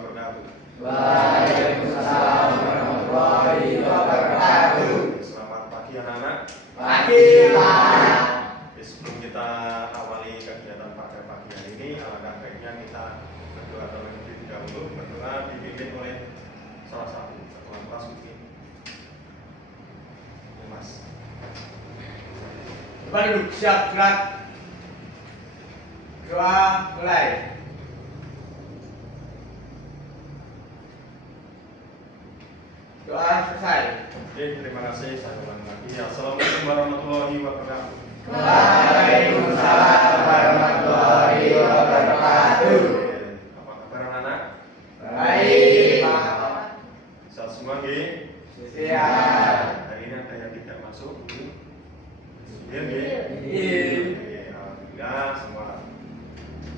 wabarakatuh. Waalaikumsalam warahmatullahi wabarakatuh. Selamat pagi anak-anak. Pagi Pak. Sebelum kita awali kegiatan pada pagi hari ini, alangkah baiknya kita berdoa terlebih dahulu. Berdoa dipimpin oleh salah satu ketua kelas mungkin. Mas. Depan duduk, siap, gerak. Doa mulai. Doa selesai. Oke, terima kasih. Saya ulang lagi. Assalamualaikum warahmatullahi wabarakatuh. Waalaikumsalam warahmatullahi wabarakatuh. Apa kabar anak-anak? Baik Pak. Sehat semua, nggih? Siap. Hari ini ada yang tidak masuk? Iya, nggih? Iya. Alhamdulillah semua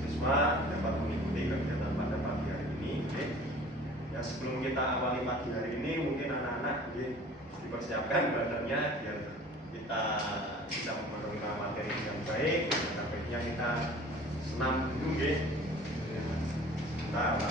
siswa dapat mengikuti kegiatan pada pagi hari ini. Oke. Ya, sebelum kita awali pagi hari ini, mungkin anak-anak dipersiapkan badannya biar kita bisa menerima materi yang baik. Maka baiknya kita senam dulu, nggih. Nah, oke,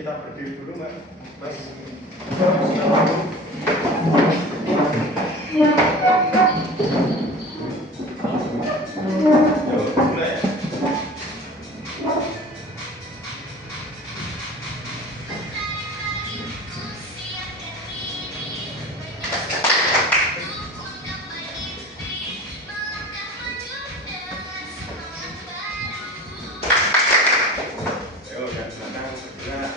kita berdiri dulu, Mas. Yuk, mulai. Ayo, yang belakang segera.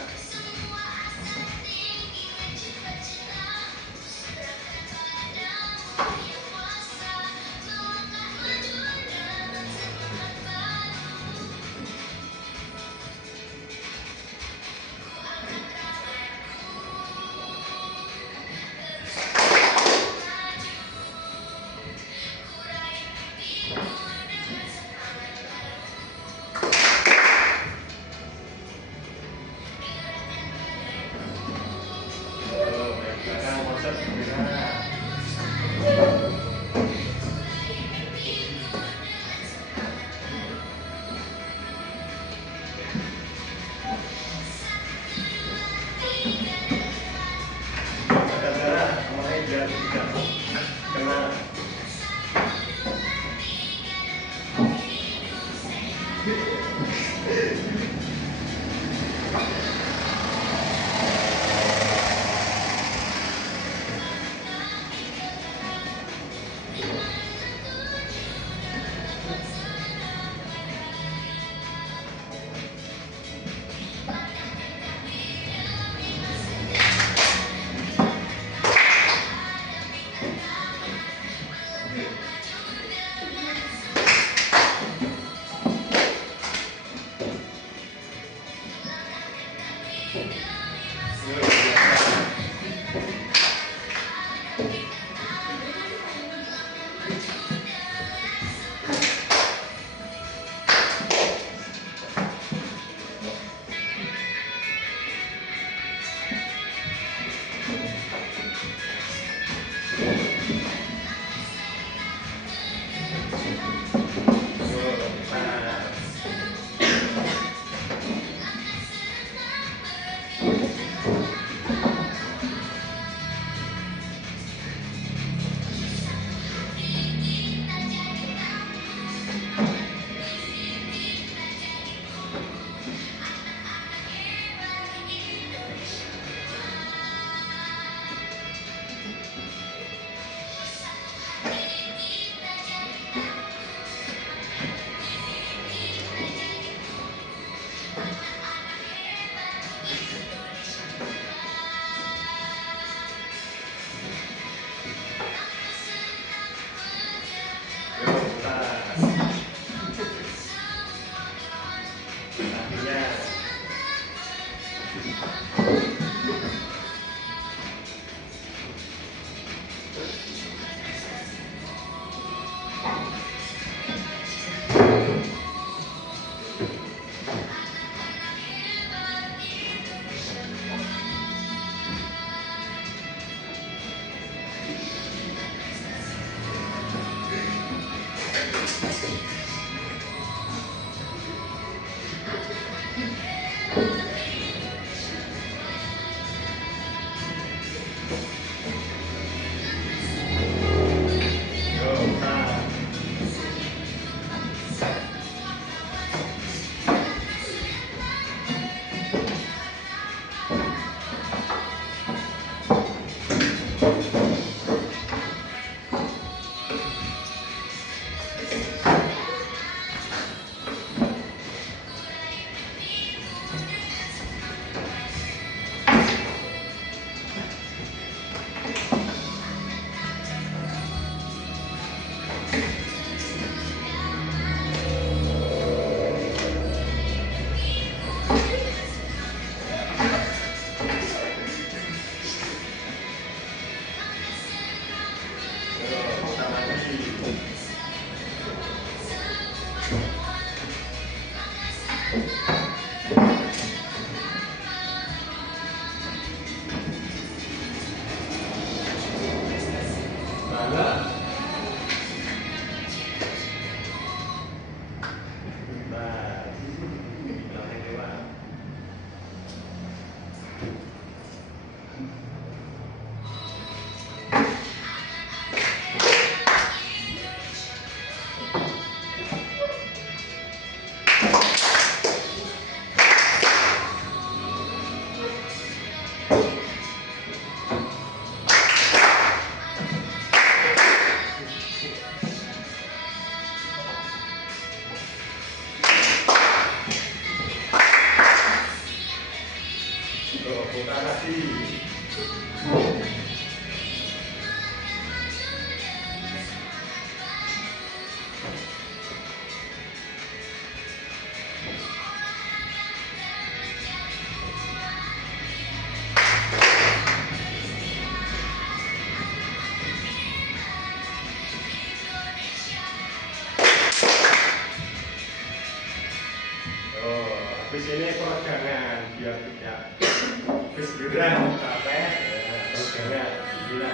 Habis ini peregangan biar tidak bergerak capek, peregangan gila.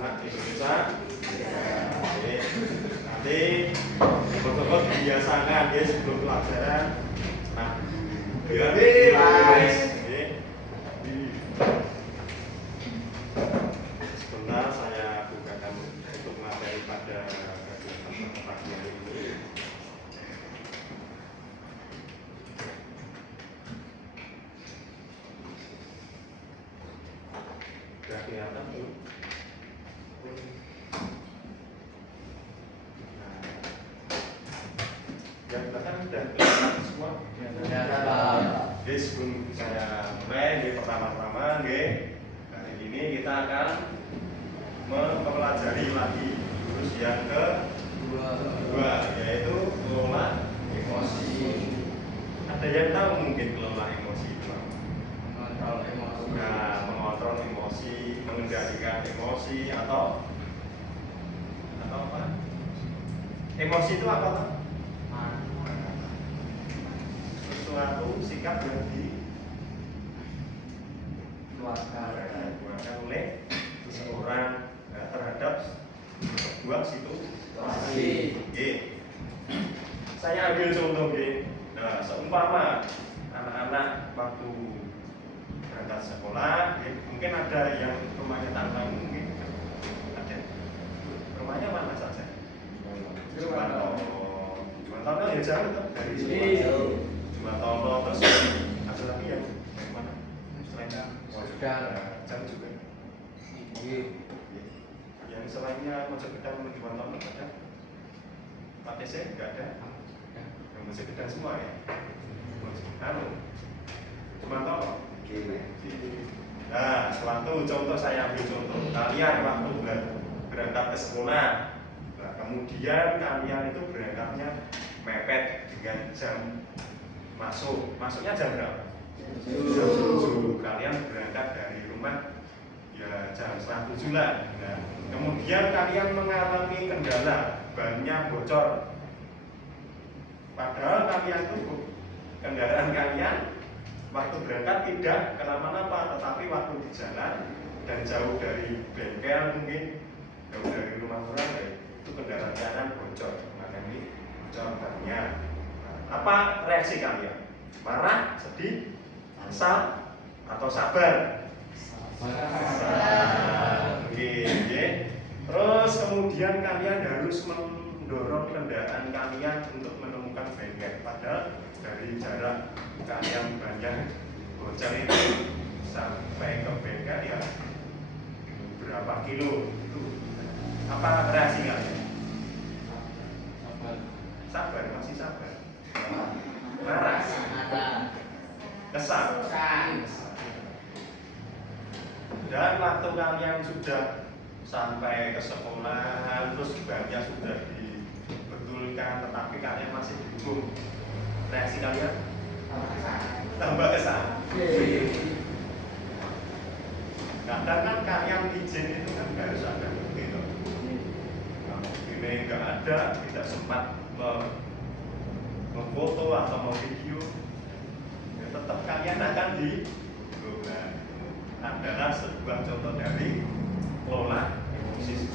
anak Indonesia. Oke. Nanti betul-betul dibiasakan ya sebelum pelajaran. Nah, biar sebentar saya bukakan Sudah kelihatan belum? Nah, yang bahkan sudah kelihatan semua. Oke, sebelum saya mulai, pertama-tama, hari ini kita akan mempelajari lagi jurus yang kedua, yaitu kelola emosi. Ada yang tahu mungkin kelola emosi itu? Nah, mengontrol emosi, mengendalikan emosi atau apa? Emosi itu apa tuh? Sesuatu sikap yang dikeluarkan oleh seseorang terhadap sebuah situasi. Saya ambil contoh, nah, seumpama anak-anak waktu berangkat sekolah, mungkin ada yang rumahnya tantang, mungkin ada. Rumahnya mana saja? Jumantono ya jauh tuh dari sini. Jumantono terus ada lagi yang mana? Selain jauh juga. Yang selainnya Mojo Gedang menuju Jumantono ada? Pak TC nggak ada? Yang Mojo Gedang semua ya? Jumantono. Nah, suatu contoh saya ambil contoh. Kalian waktu berangkat ke sekolah, nah, kemudian kalian itu berangkatnya mepet dengan jam masuknya jam berapa? Jam 7. Kalian berangkat dari rumah ya jam 7 lah. Nah, kemudian kalian mengalami kendala, bannya bocor. Padahal kalian tuh kendaraan kalian waktu berangkat tidak kenapa-napa, tetapi waktu di jalan dan jauh dari bengkel mungkin jauh dari rumah orang itu kendaraan kalian bocor, mengalami bocor bannya. Nah, apa reaksi kalian? Marah, sedih, kesal, atau sabar? Sabar. Terus kemudian kalian harus mendorong kendaraan kalian untuk menemukan bengkel, padahal dari jarak kalian banyak bocor itu sampai ke bengkel ya berapa kilo itu. Apa reaksi kalian? Sabar, masih sabar. Marah, kesal. Dan waktu kalian sudah sampai ke sekolah, terus bannya sudah dibetulkan, tetapi kalian masih bingung. Reaksi kalian? Tambah kesal. Kadang kan kalian izin itu kan harus ada bukti toh. Kalau ini nggak ada, tidak sempat memfoto atau memvideo, ya tetap kalian akan digugat. Adalah sebuah contoh dari kelola emosi.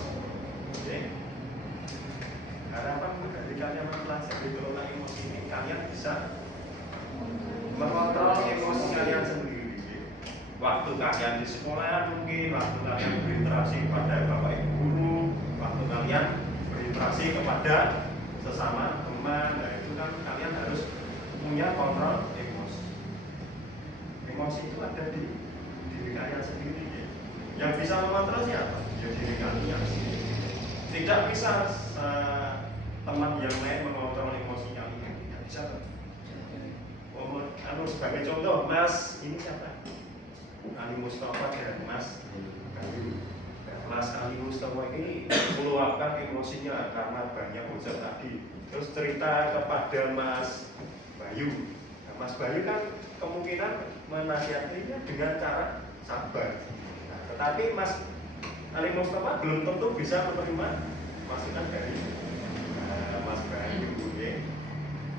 Harapan dari kalian mempelajari kelola emosi ini, kalian bisa mengontrol emosi kalian sendiri. Waktu kalian di sekolah mungkin, waktu kalian berinteraksi kepada bapak ibu guru, waktu kalian berinteraksi kepada sesama teman, nah itu kan kalian harus punya kontrol emosi. Emosi itu ada di diri kalian sendiri. Yang bisa mengontrol siapa? Ya diri kalian sendiri. Tidak bisa teman yang lain mengontrol emosi kalian. Tidak bisa. Sebagai contoh, Mas ini siapa? Ali Mustafa dan Mas Bayu. Mas Ali Mustafa ini meluapkan emosinya karena banyak bocor tadi. Terus cerita kepada Mas Bayu. Nah, Mas Bayu kan kemungkinan menasihatinya dengan cara sabar. Nah, tetapi Mas Ali Mustafa belum tentu bisa menerima masukan dari Mas Bayu.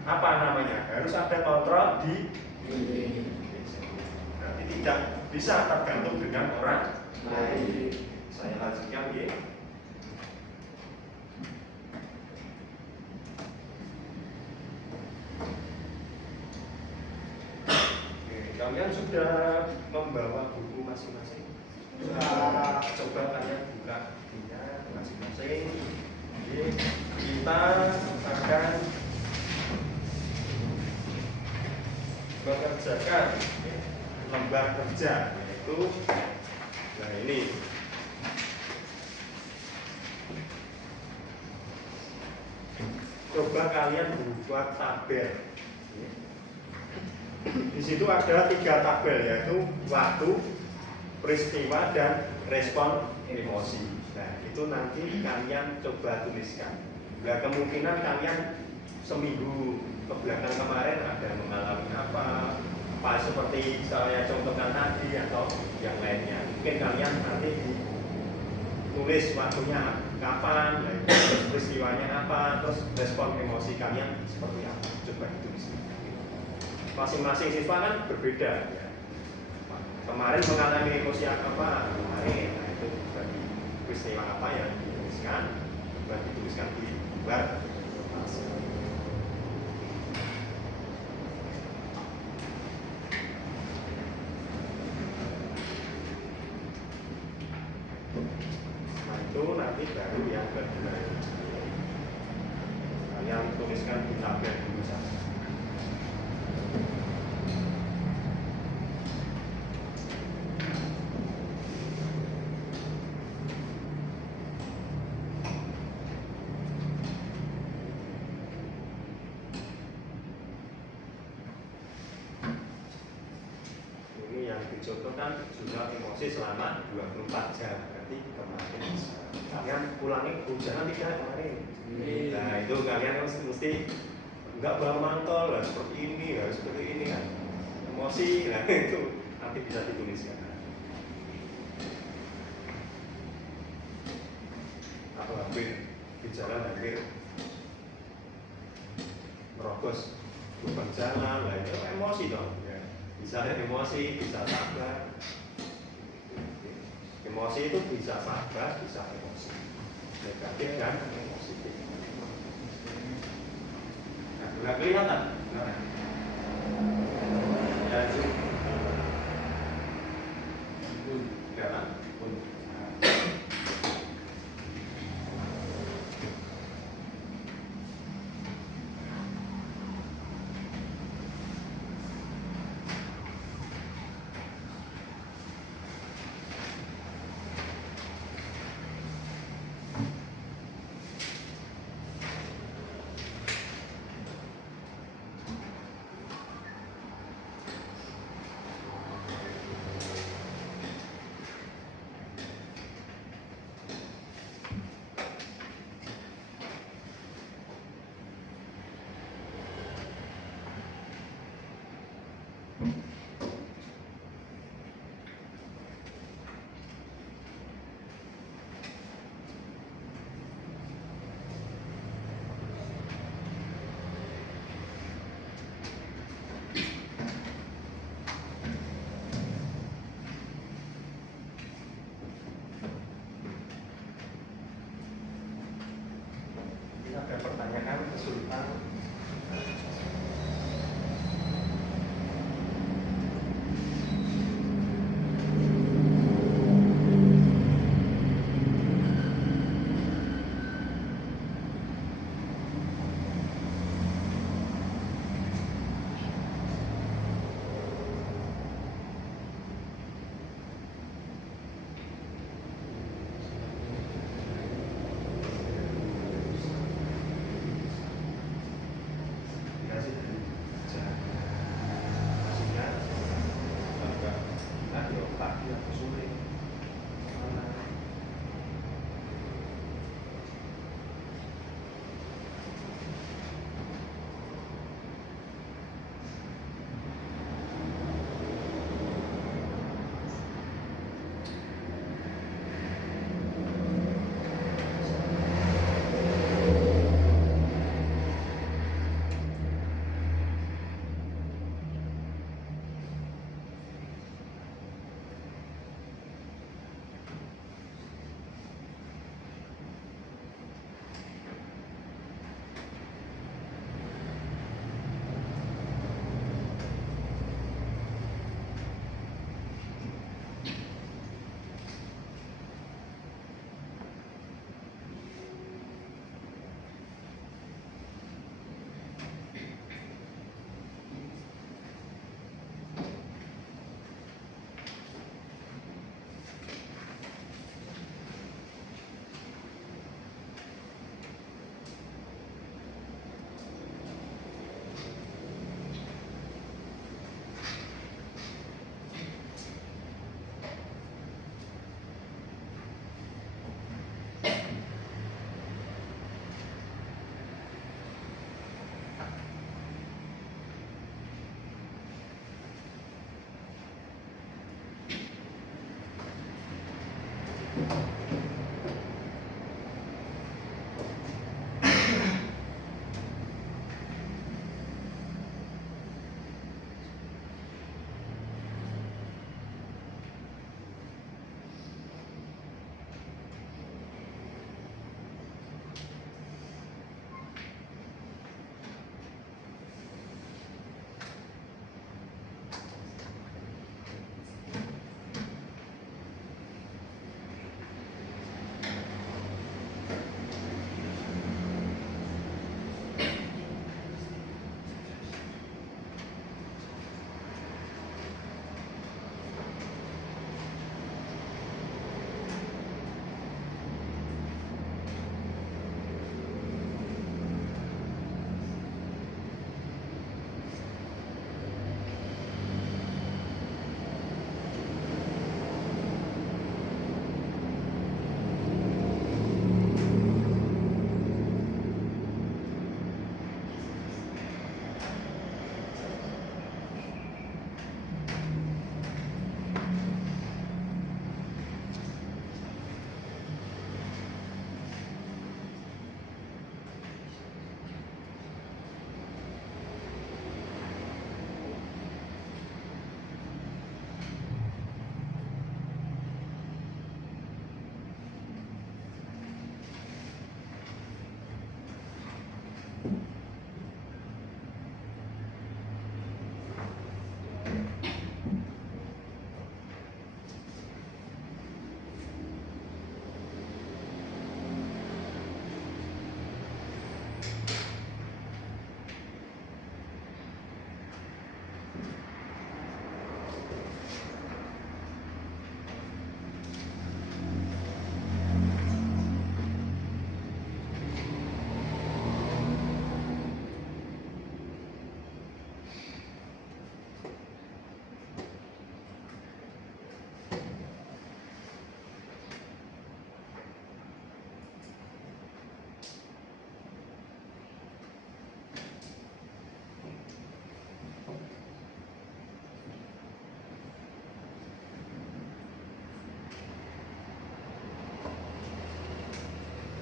Apa namanya? Harus ada kontrol di berarti tidak bisa tergantung dengan orang lain. Saya lanjutkan ya. Kalian sudah membawa buku masing-masing? Coba kalian buka bukunya masing-masing. Kita akan mengerjakan lembar kerja, yaitu Nah ini coba kalian buat tabel. Di situ ada 3 tabel, yaitu waktu, peristiwa, dan respon emosi. Nah itu nanti kalian coba tuliskan. Nah kemungkinan kalian seminggu ke belakang kemarin ada mengalami apa seperti saya contohkan tadi atau yang lainnya. Mungkin kalian nanti tulis waktunya kapan, terus peristiwanya apa, terus respon emosi kalian seperti apa. Coba ditulis. Masing-masing siswa kan berbeda ya. Kemarin mengalami emosi apa kemarin, nah itu bagi peristiwa apa yang dituliskan, coba dituliskan di luar kertas. Nah itu nanti baru yang kedua kalian tuliskan di tabel dulu saja. Dicontohkan jumlah emosi selama 24 jam. Berarti kemarin bisa. Kalian ulangi jangan tidak kemarin. Nah itu kalian mesti enggak bawa mantol lah seperti ini, harus seperti ini kan. Emosi, nah itu nanti bisa dituliskan. Atau hampir bicara hampir merobos lubang jalan, lah itu emosi dong. Ya. Bisa emosi, bisa sabar. Emosi itu bisa sabar, bisa emosi negatif dan emosi. Nah, nggak kelihatan? Ya, itu kelihatan. Ada pertanyaan kesulitan?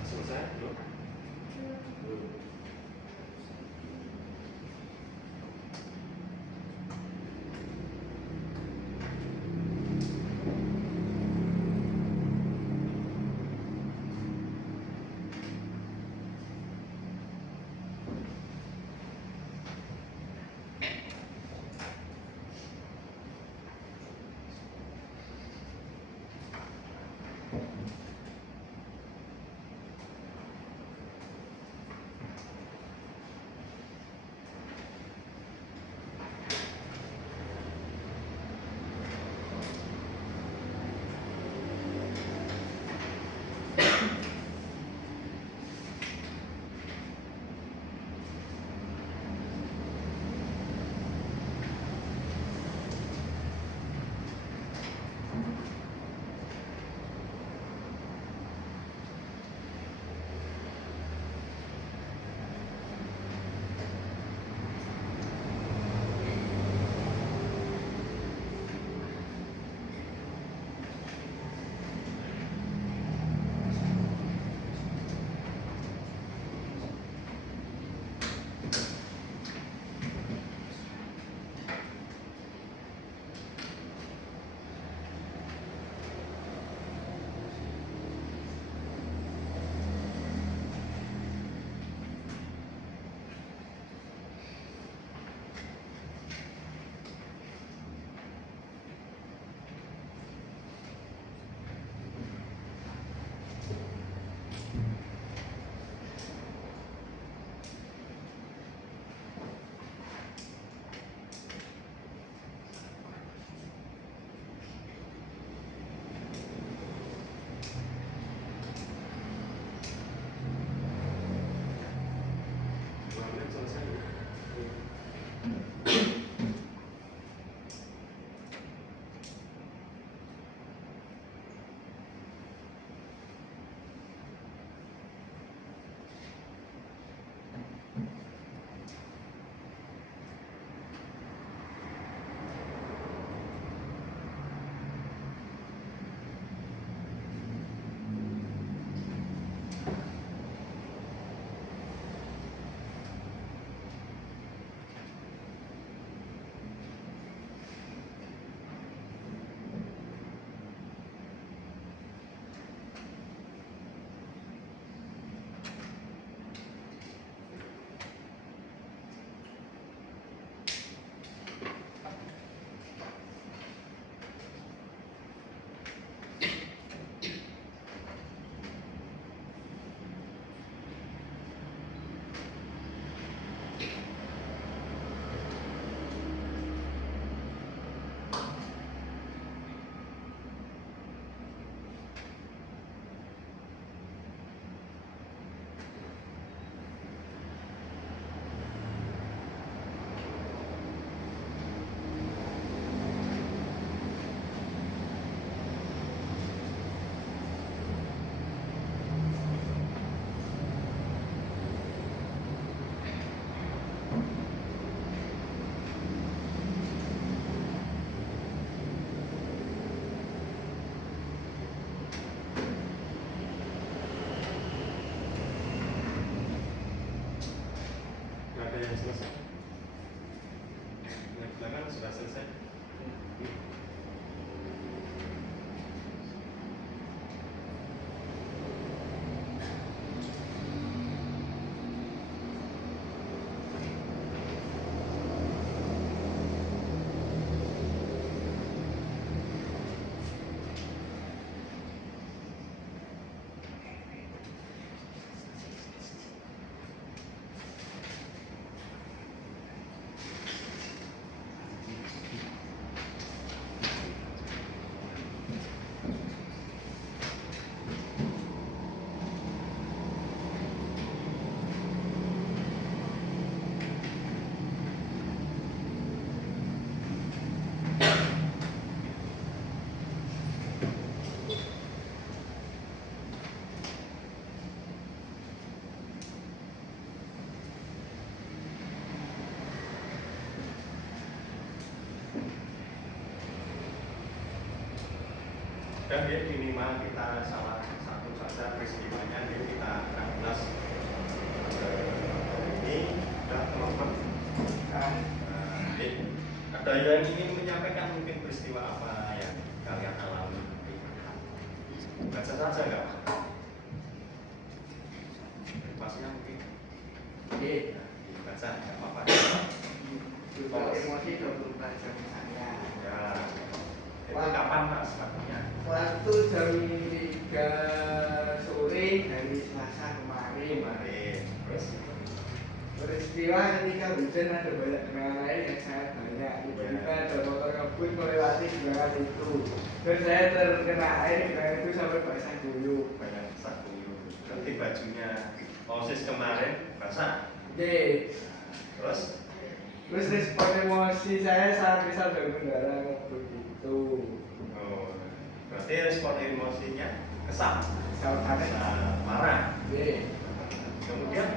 Selesai belum? Belum. ada yang selesai. Yang belakang sudah selesai. Dan dia minimal kita salah satu saja peristiwanya dia kita ulas ini sudah teman-teman. Ada yang ingin menyampaikan mungkin peristiwa apa yang kalian alami? Baca saja nggak? Pasnya mungkin. Baca nggak apa-apa. Emosi 24 jam saya. Ya. Itu kapan Mas waktunya? Waktu jam 3 sore hari Selasa kemarin. Terus peristiwa ketika hujan ada banyak genangan air yang sangat banyak. Tiba-tiba ada motor ngebut melewati genangan itu. Dan saya terkena air di genangan itu sampai basah kuyup. banyak saku. Nanti bajunya OSIS kemarin basah. Terus Terus respon emosi saya saat bisa berkendara ngebut itu. oh, berarti respon emosinya kesal, Saat marah. Kemudian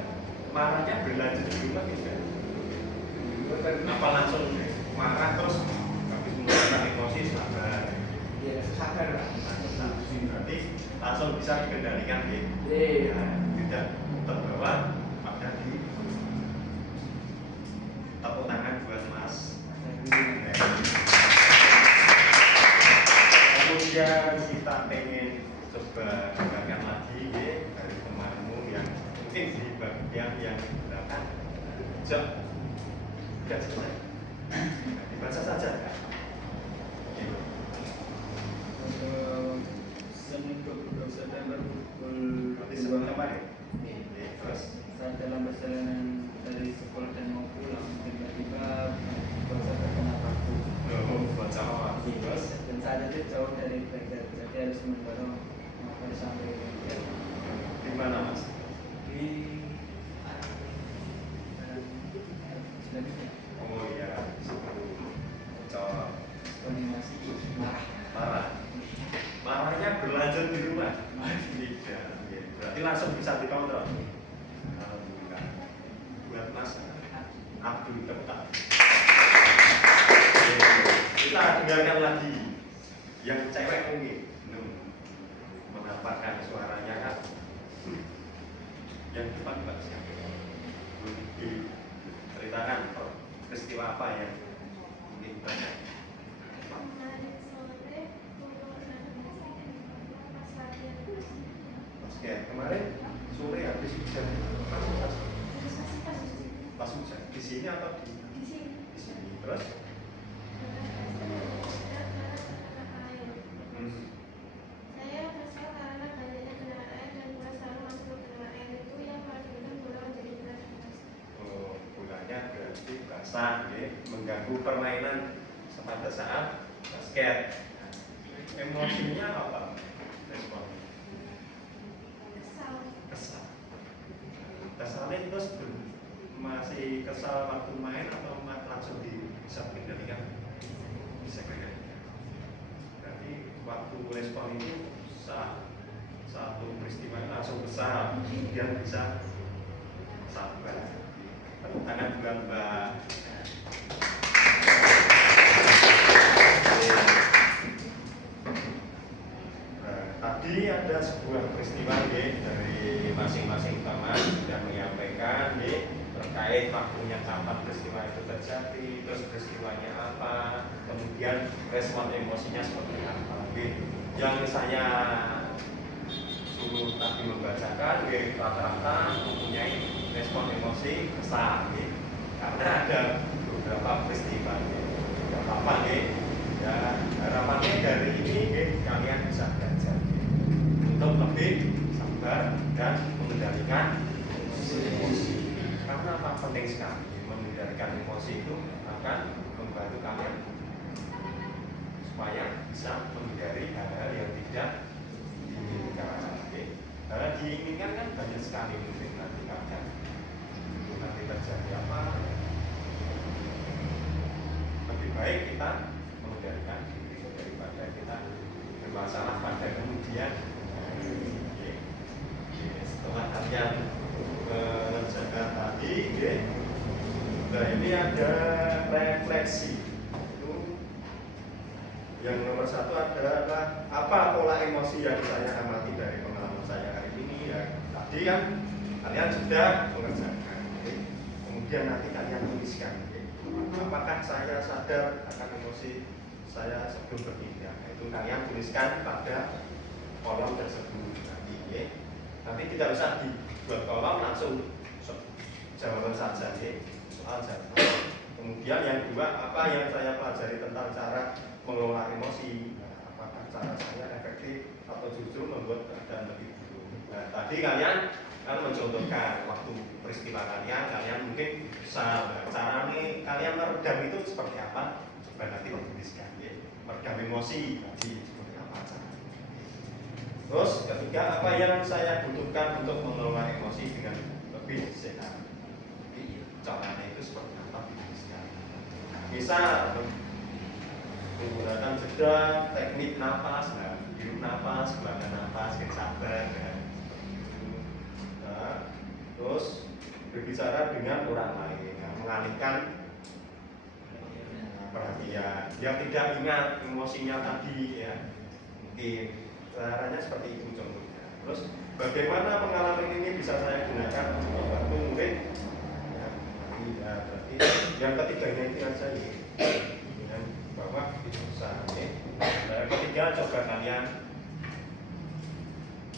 marahnya berlanjut di rumah tidak? Apa langsung marah terus habis mengeluarkan emosi sabar? Iya, sabar Pak. Berarti langsung bisa dikendalikan ya? Tidak terbawa pada di tepuk tangan buat Mas. Kemudian kita pengen coba kembangkan lagi ya, dari temanmu yang mungkin di bagian yang belakang. Jom, sudah selesai. Dibaca saja. Senin 22 September pukul Berarti sebelum kemarin. Terus saat dalam perjalanan dari sekolah dan mau pulang tiba-tiba bangsa terkena paku baca apa? Terus dan saat itu jauh dari bengkel jadi harus mendorong motor sampai bengkel di mana Mas? di selanjutnya Oh iya, jawab. koordinasi Marah. Marahnya berlanjut di rumah. Tidak. Ya, berarti langsung bisa dikontrol. Alhamdulillah. Buat Mas Abdul Ketat. Kita dengarkan lagi yang cewek mungkin belum menampakkan suaranya kan. Yang depan Pak siapa? Ceritakan peristiwa apa yang mungkin banyak. Kemarin sore pukul 16.15 pas latihan Oke, kemarin sore habis hujan pas hujan di sini atau di sini terus saya kesal karena banyaknya genangan air dan bola selalu masuk ke genangan air itu yang mengakibatkan bola menjadi berat dan basah. oh, bolanya berarti basah ya, mengganggu permainan pada saat basket. Emosinya apa? Respon kesal. Kesalnya terus masih kesal waktu main atau langsung bisa kendalikan? Bisa kendalikan. Berarti waktu respon itu satu peristiwa langsung besar, kemudian bisa sabar. Tepuk tangan buat Mbak. Tadi ada sebuah peristiwa ya, dari masing-masing teman sudah menyampaikan ya, terkait waktunya kapan peristiwa itu terjadi, terus peristiwanya apa, kemudian respon emosinya seperti apa. Yang saya suruh tadi membacakan, rata-rata mempunyai respon emosi besar, karena ada beberapa peristiwa. Tidak apa-apa, ya, harapannya dari ini kalian bisa belajar untuk lebih sabar dan mengendalikan emosi. Karena apa? Penting sekali. Mengendalikan emosi itu akan membantu kalian supaya bisa menghindari hal-hal yang tidak diinginkan. Hal yang diinginkan kan banyak sekali, mungkin nanti kalian nanti terjadi apa. Lebih baik kita mengendalikan diri daripada kita bermasalah pada kemudian. Setelah kalian mengerjakan tadi, nah ini ada refleksi. Itu yang nomor satu adalah apa pola emosi yang saya amati dari pengalaman saya hari ini. Ya, tadi kan kalian sudah mengerjakan, kemudian nanti kalian tuliskan. Apakah saya sadar akan emosi saya sebelum bertindak? Itu kalian tuliskan pada kolom tersebut nanti. Nanti tidak usah dibuat kolom, langsung jawaban saja, soal jawab. Kemudian yang kedua, apa yang saya pelajari tentang cara mengelola emosi? Apakah cara saya efektif atau justru membuat keadaan lebih buruk? Nah, tadi kalian kan mencontohkan waktu peristiwa kalian mungkin bisa cara nih kalian meredam itu seperti apa? Coba nanti menuliskan, meredam emosi tadi seperti apa cara? Terus ketiga, apa yang saya butuhkan untuk mengelola emosi dengan lebih sehat? Caranya itu seperti apa? Bisa menggunakan jeda, teknik napas, hirup napas, keluarkan napas, sabar, terus berbicara dengan orang lain, mengalihkan perhatian. Yang tidak ingat emosinya tadi, ya mungkin caranya seperti itu contohnya. Terus bagaimana pengalaman ini bisa saya gunakan untuk membantu murid? Ya, berarti yang ketiganya itu aja ya, yang bawah itu bisa. Yang ketiga coba kalian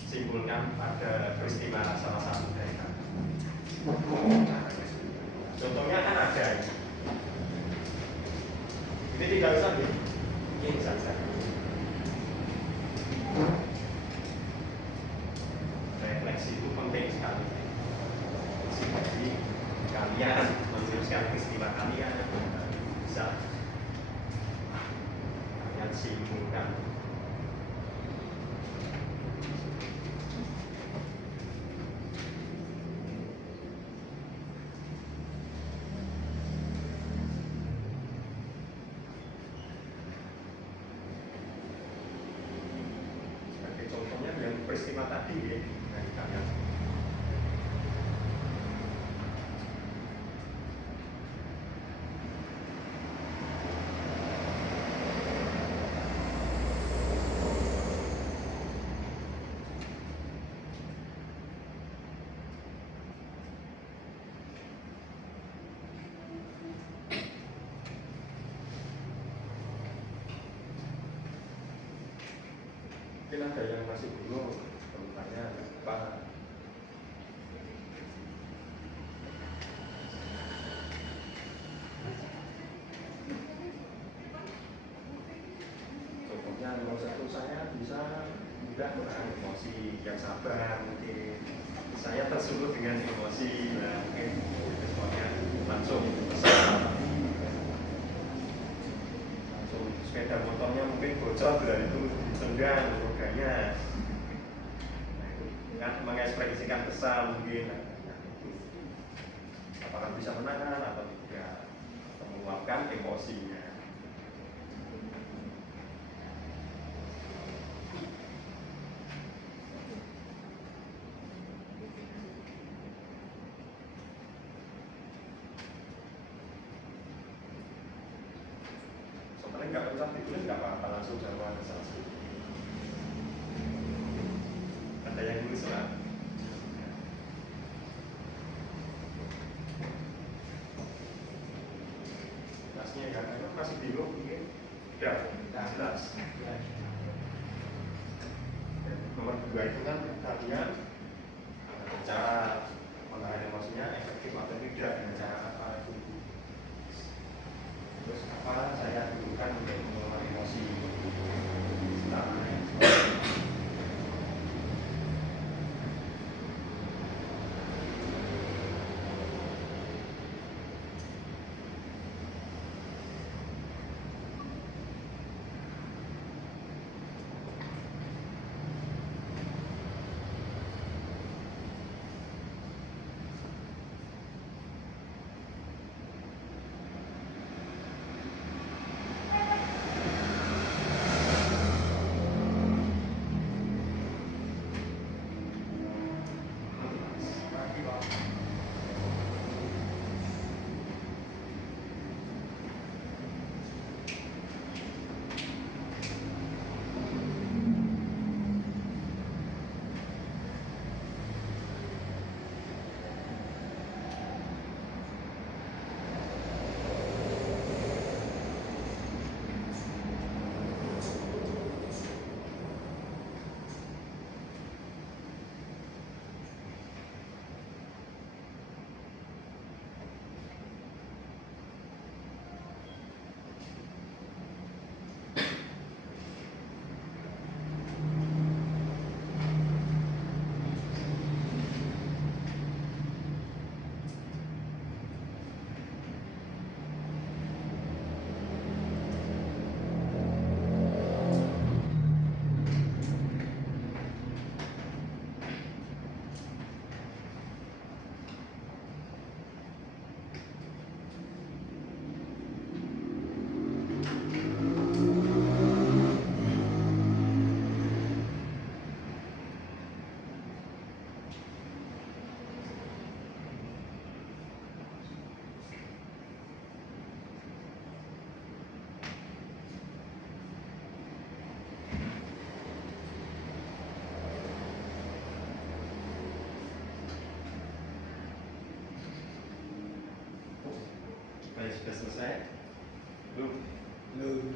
simpulkan pada peristiwa salah satu dari kalian. Contohnya kan ada ini tidak usah ini saja. Refleksi itu penting sekali. Jadi kalian meneruskan peristiwa kalian bisa kalian simpulkan. Sebagai contohnya yang peristiwa tadi ya, dari kalian. Mungkin ada yang masih bingung bertanya apa? Contohnya nomor satu, saya bisa mudah menahan emosi, yang sabar mungkin. Saya tersulut dengan emosi, mungkin responnya langsung besar. Langsung sepeda motornya mungkin bocor dari itu ditendang rodanya. Kan mengekspresikan kesal mungkin. Apakah bisa menahan atau tidak, atau meluapkan emosinya. Sebenarnya nggak usah ditulis, nggak apa-apa, langsung jawab saja. Ada yang nulis lah. berdua itu kan kalian cara mengenai emosinya efektif atau tidak dengan cara apa itu. Terus apa saya butuhkan untuk mengelola emosi setelah sudah selesai? Belum? Belum.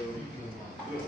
Belum.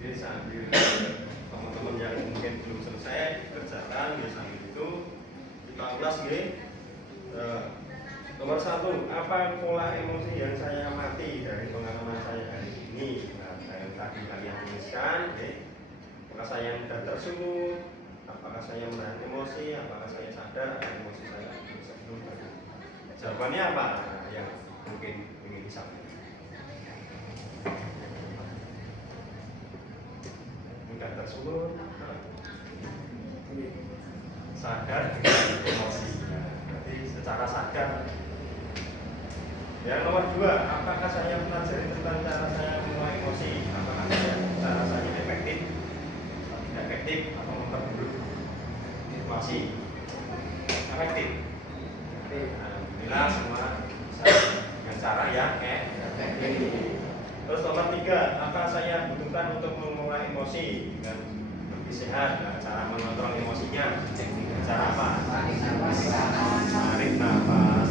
Jadi sambil teman-teman yang mungkin belum selesai kerjakan, ya sambil itu kita ulas ya. Nomor 1, apa pola emosi yang saya amati dari pengalaman saya hari ini? Nah, yang tadi kalian tuliskan, apakah saya mudah tersulut? Apakah saya menahan emosi? Apakah saya sadar emosi saya sebelum tadi? Jawabannya apa? Nah, yang mungkin ingin disampaikan. Mudah tersulut, sadar dengan emosi. Nah, berarti secara sadar. Yang nomor 2, apakah saya pelajari tentang cara saya mengelola emosi? Apakah cara saya efektif atau memperburuk situasi? Efektif. Alhamdulillah semua bisa dengan cara yang efektif. Terus nomor 3, apa saya butuhkan untuk mengelola emosi dengan lebih sehat? Nah, cara mengontrol emosinya dengan cara apa? Tarik nafas.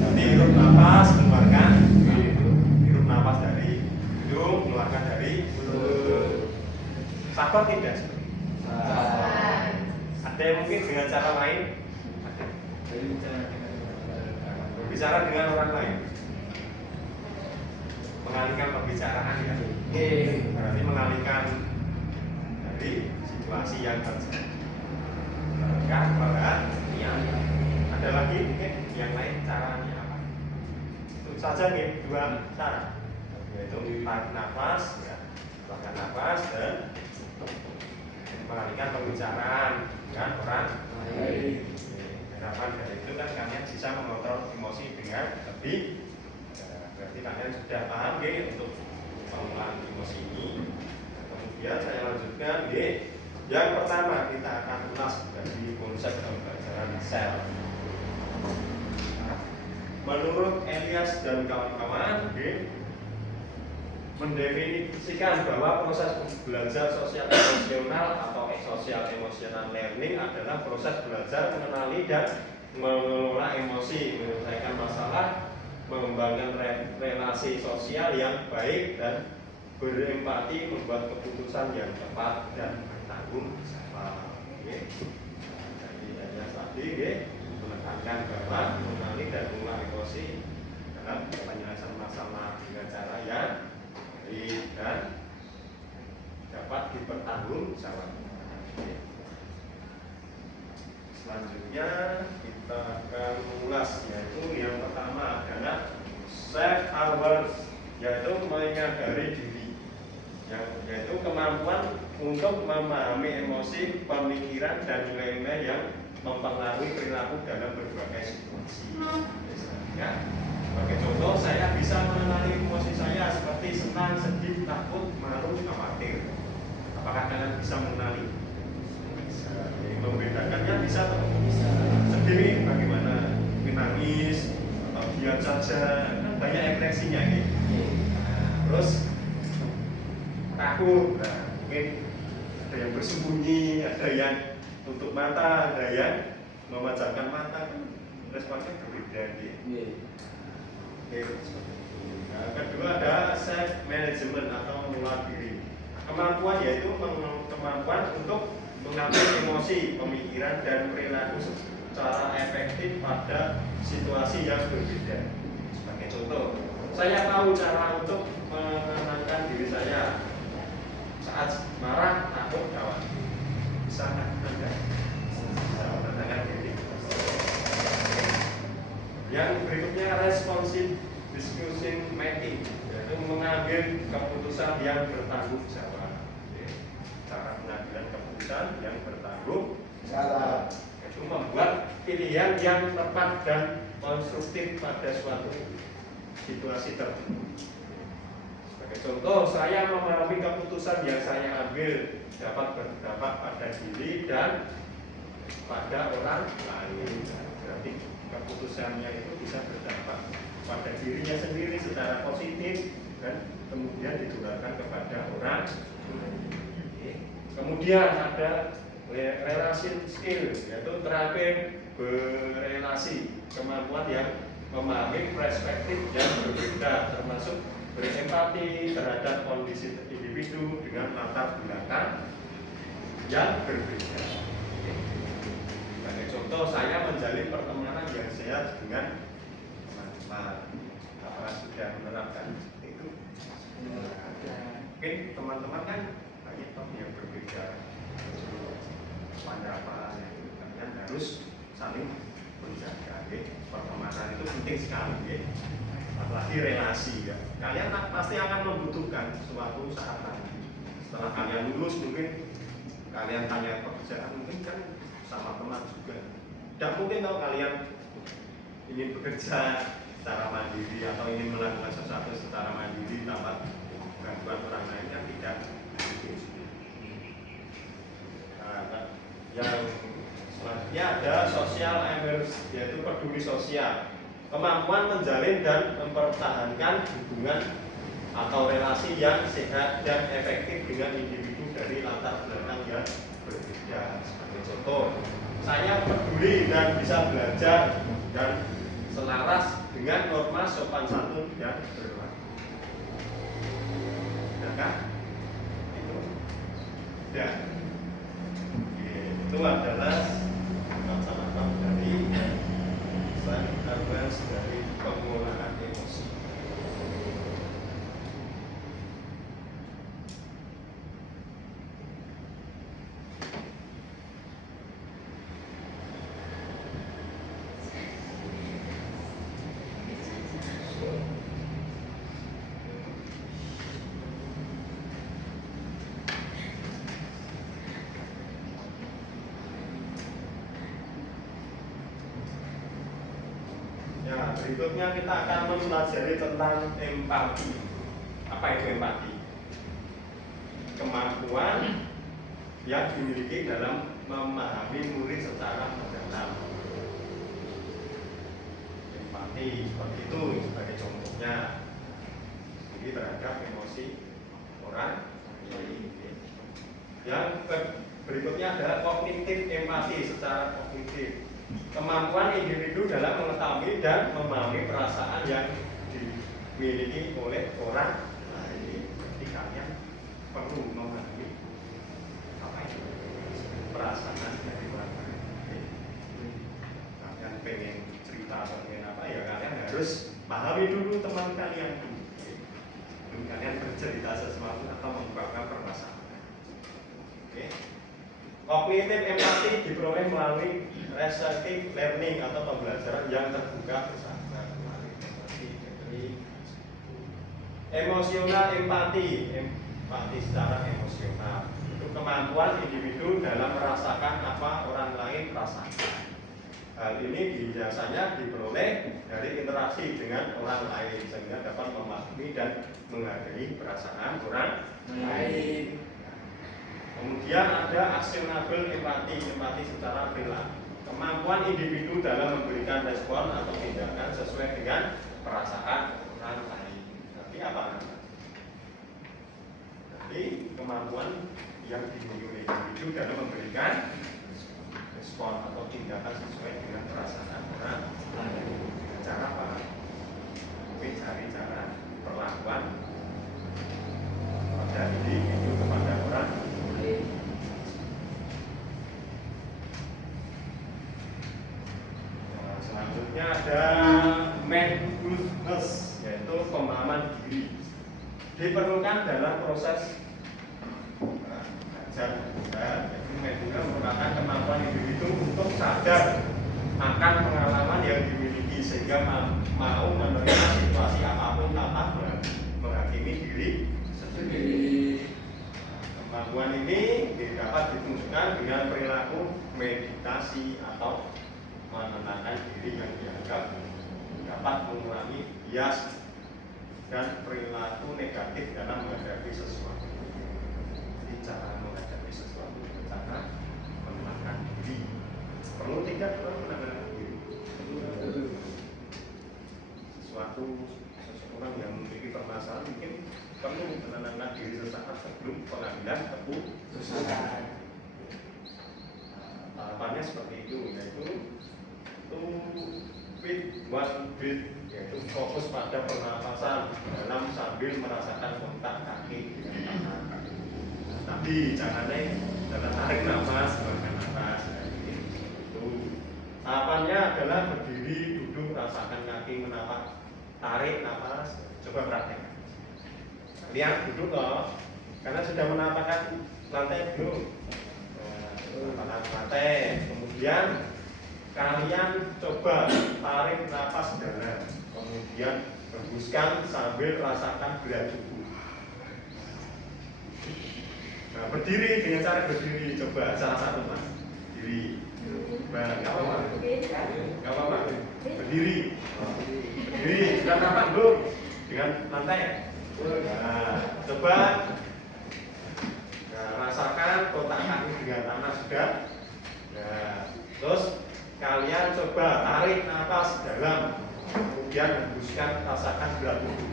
Jadi hirup nafas, keluarkan. Hirup nafas dari hidung, keluarkan dari mulut. Sabar tidak? Ada yang mungkin dengan cara lain? Berbicara dengan orang lain. Mengalihkan pembicaraan ya. Berarti mengalihkan dari situasi yang terjadi. Mengalihkan pada yang ada lagi mungkin yang lain caranya apa? Itu saja nih 2 cara, yaitu tarik nafas, ya, keluarkan nafas dan mengalihkan pembicaraan dengan orang lain. Harapan dari itu kan kalian bisa mengontrol emosi dengan lebih. Berarti kalian sudah paham untuk pengelolaan emosi ini. Kemudian saya lanjutkan yang pertama kita akan ulas dari konsep pembelajaran sel. Menurut Elias dan kawan-kawan, mendefinisikan bahwa proses belajar sosial emosional atau sosial emotional learning adalah proses belajar mengenali dan mengelola emosi, menyelesaikan masalah, mengembangkan relasi sosial yang baik dan berempati, membuat keputusan yang tepat dan bertanggung jawab. Jadi hanya tadi menekankan bahwa mengenali dan mengelola emosi dalam penyelesaian masalah dengan cara yang baik dan dapat dipertanggungjawabkan. Selanjutnya kita akan mengulas, yaitu yang pertama adalah self awareness, yaitu menyadari diri, yaitu kemampuan untuk memahami emosi, pemikiran dan nilai-nilai yang mempengaruhi perilaku dalam berbagai situasi. Ya. Sebagai contoh, saya bisa mengenali emosi saya seperti senang, sedih, takut, malu, khawatir. Apakah kalian bisa mengenali? Bisa. Membedakannya bisa atau bisa? Sedih bagaimana? Menangis atau diam saja, kan banyak ekspresinya ini. Nah, terus takut, nah, mungkin ada yang bersembunyi, ada yang tutup mata, ada yang memejamkan mata, kan responnya berbeda gitu. Nah, kedua ada self management atau mengelola diri. Kemampuan yaitu kemampuan untuk mengatur emosi, pemikiran dan perilaku secara efektif pada situasi yang berbeda. Sebagai contoh, saya tahu cara untuk menenangkan diri saya saat marah, takut, khawatir. Bisa Anda? Bisa menenangkan diri. Yang berikutnya responsive decision making, yaitu mengambil keputusan yang bertanggung jawab. Cara pengambilan keputusan yang bertanggung jawab, yaitu membuat pilihan yang tepat dan konstruktif pada suatu situasi tertentu. Sebagai contoh, saya memahami keputusan yang saya ambil dapat berdampak pada diri dan pada orang lain. Berarti keputusannya itu bisa berdampak pada dirinya sendiri secara positif dan kemudian ditularkan kepada orang lain. Kemudian ada relation skill, yaitu terakhir berelasi, kemampuan yang memahami perspektif yang berbeda, termasuk berempati terhadap kondisi individu dengan latar belakang yang berbeda. Sebagai contoh, saya menjalin pertemanan yang sehat dengan teman-teman. Apakah sudah menerapkan itu? Mungkin teman-teman kan banyak yang berbeda pendapat, kalian harus saling menjaga. Pertemanan itu penting sekali, apalagi relasi. Kalian pasti akan membutuhkan suatu saat nanti. Setelah kalian lulus, mungkin kalian tanya pekerjaan, mungkin kan sama teman juga. Tidak mungkin kalau kalian ingin bekerja secara mandiri atau ingin melakukan sesuatu secara mandiri tanpa bantuan orang lain, kan tidak mungkin. Yang selanjutnya ada social awareness, yaitu peduli sosial, kemampuan menjalin dan mempertahankan hubungan atau relasi yang sehat dan efektif dengan individu dari latar belakang yang berbeda. Sebagai contoh, saya peduli dan bisa belajar dan selaras dengan norma sopan santun dan berlaku. Ya kan? Itu adalah macam-macam dari self awareness, dari pengelolaan emosi. Berikutnya kita akan mempelajari tentang empati. Apa itu empati? Kemampuan yang dimiliki dalam memahami murid secara mendalam. Empati seperti itu sebagai contohnya, ini terhadap emosi orang lain. Yang berikutnya adalah kognitif empati secara kognitif. Kemampuan individu dalam mengetahui dan memahami perasaan yang dimiliki oleh orang lain. Jadi kalian perlu memahami apa itu perasaan dari orang lain. Kalian pengen cerita atau pengen apa ya kalian harus pahami dulu teman kalian. Kalian bercerita sesuatu atau mengungkapkan permasalahan. Oke. Kognitif empati diperoleh melalui receptive learning atau pembelajaran yang terbuka bersama. Emosional empati secara emosional itu kemampuan individu dalam merasakan apa orang lain rasakan. Hal ini biasanya diperoleh dari interaksi dengan orang lain sehingga dapat memahami dan menghargai perasaan orang lain. Kemudian ada actionable empati secara perilaku. Kemampuan individu dalam memberikan respon atau tindakan sesuai dengan perasaan orang lain. Jadi apa namanya? Jadi kemampuan yang dimiliki oleh individu dalam memberikan respon atau tindakan sesuai dengan perasaan orang lain. Cara apa? Cari cara perlakuan pada individu kepada orang lain. Selanjutnya ada mindfulness, yaitu pemahaman diri. Diperlukan dalam proses belajar. Jadi mindfulness merupakan kemampuan individu untuk sadar akan pengalaman yang dimiliki sehingga mau menerima situasi apapun tanpa menghakimi diri sendiri. Kemampuan ini dapat difungsikan dengan perilaku meditasi atau menenangkan diri yang dianggap dapat mengurangi bias dan perilaku negatif dalam menghadapi sesuatu. Jadi cara menghadapi sesuatu dengan cara menenangkan diri. Perlu tidak menenangkan diri? Seseorang yang memiliki permasalahan mungkin perlu menenangkan diri sesaat sebelum pengambilan keputusan. Tahapannya seperti itu, yaitu with one breath, yaitu fokus pada pernapasan dalam sambil merasakan kontak kaki dengan tangan. Tapi janganlah tarik nafas, buangkan nafas. Itu tahapannya adalah berdiri, duduk, rasakan kaki menapak, tarik nafas. Coba praktekkan. Kalian duduk loh, karena sudah menapakkan lantai belum? Menapakkan lantai. Kemudian kalian coba tarik nafas dalam, kemudian hembuskan sambil rasakan berat tubuh. Nah, berdiri dengan cara berdiri, coba salah satu mas, berdiri. Nggak apa-apa, berdiri. Sudah nampak belum dengan lantai? Nah, coba rasakan kontak kaki dengan tanah sudah. Nah, terus kalian coba tarik nafas dalam, kemudian hembuskan, rasakan berat tubuh.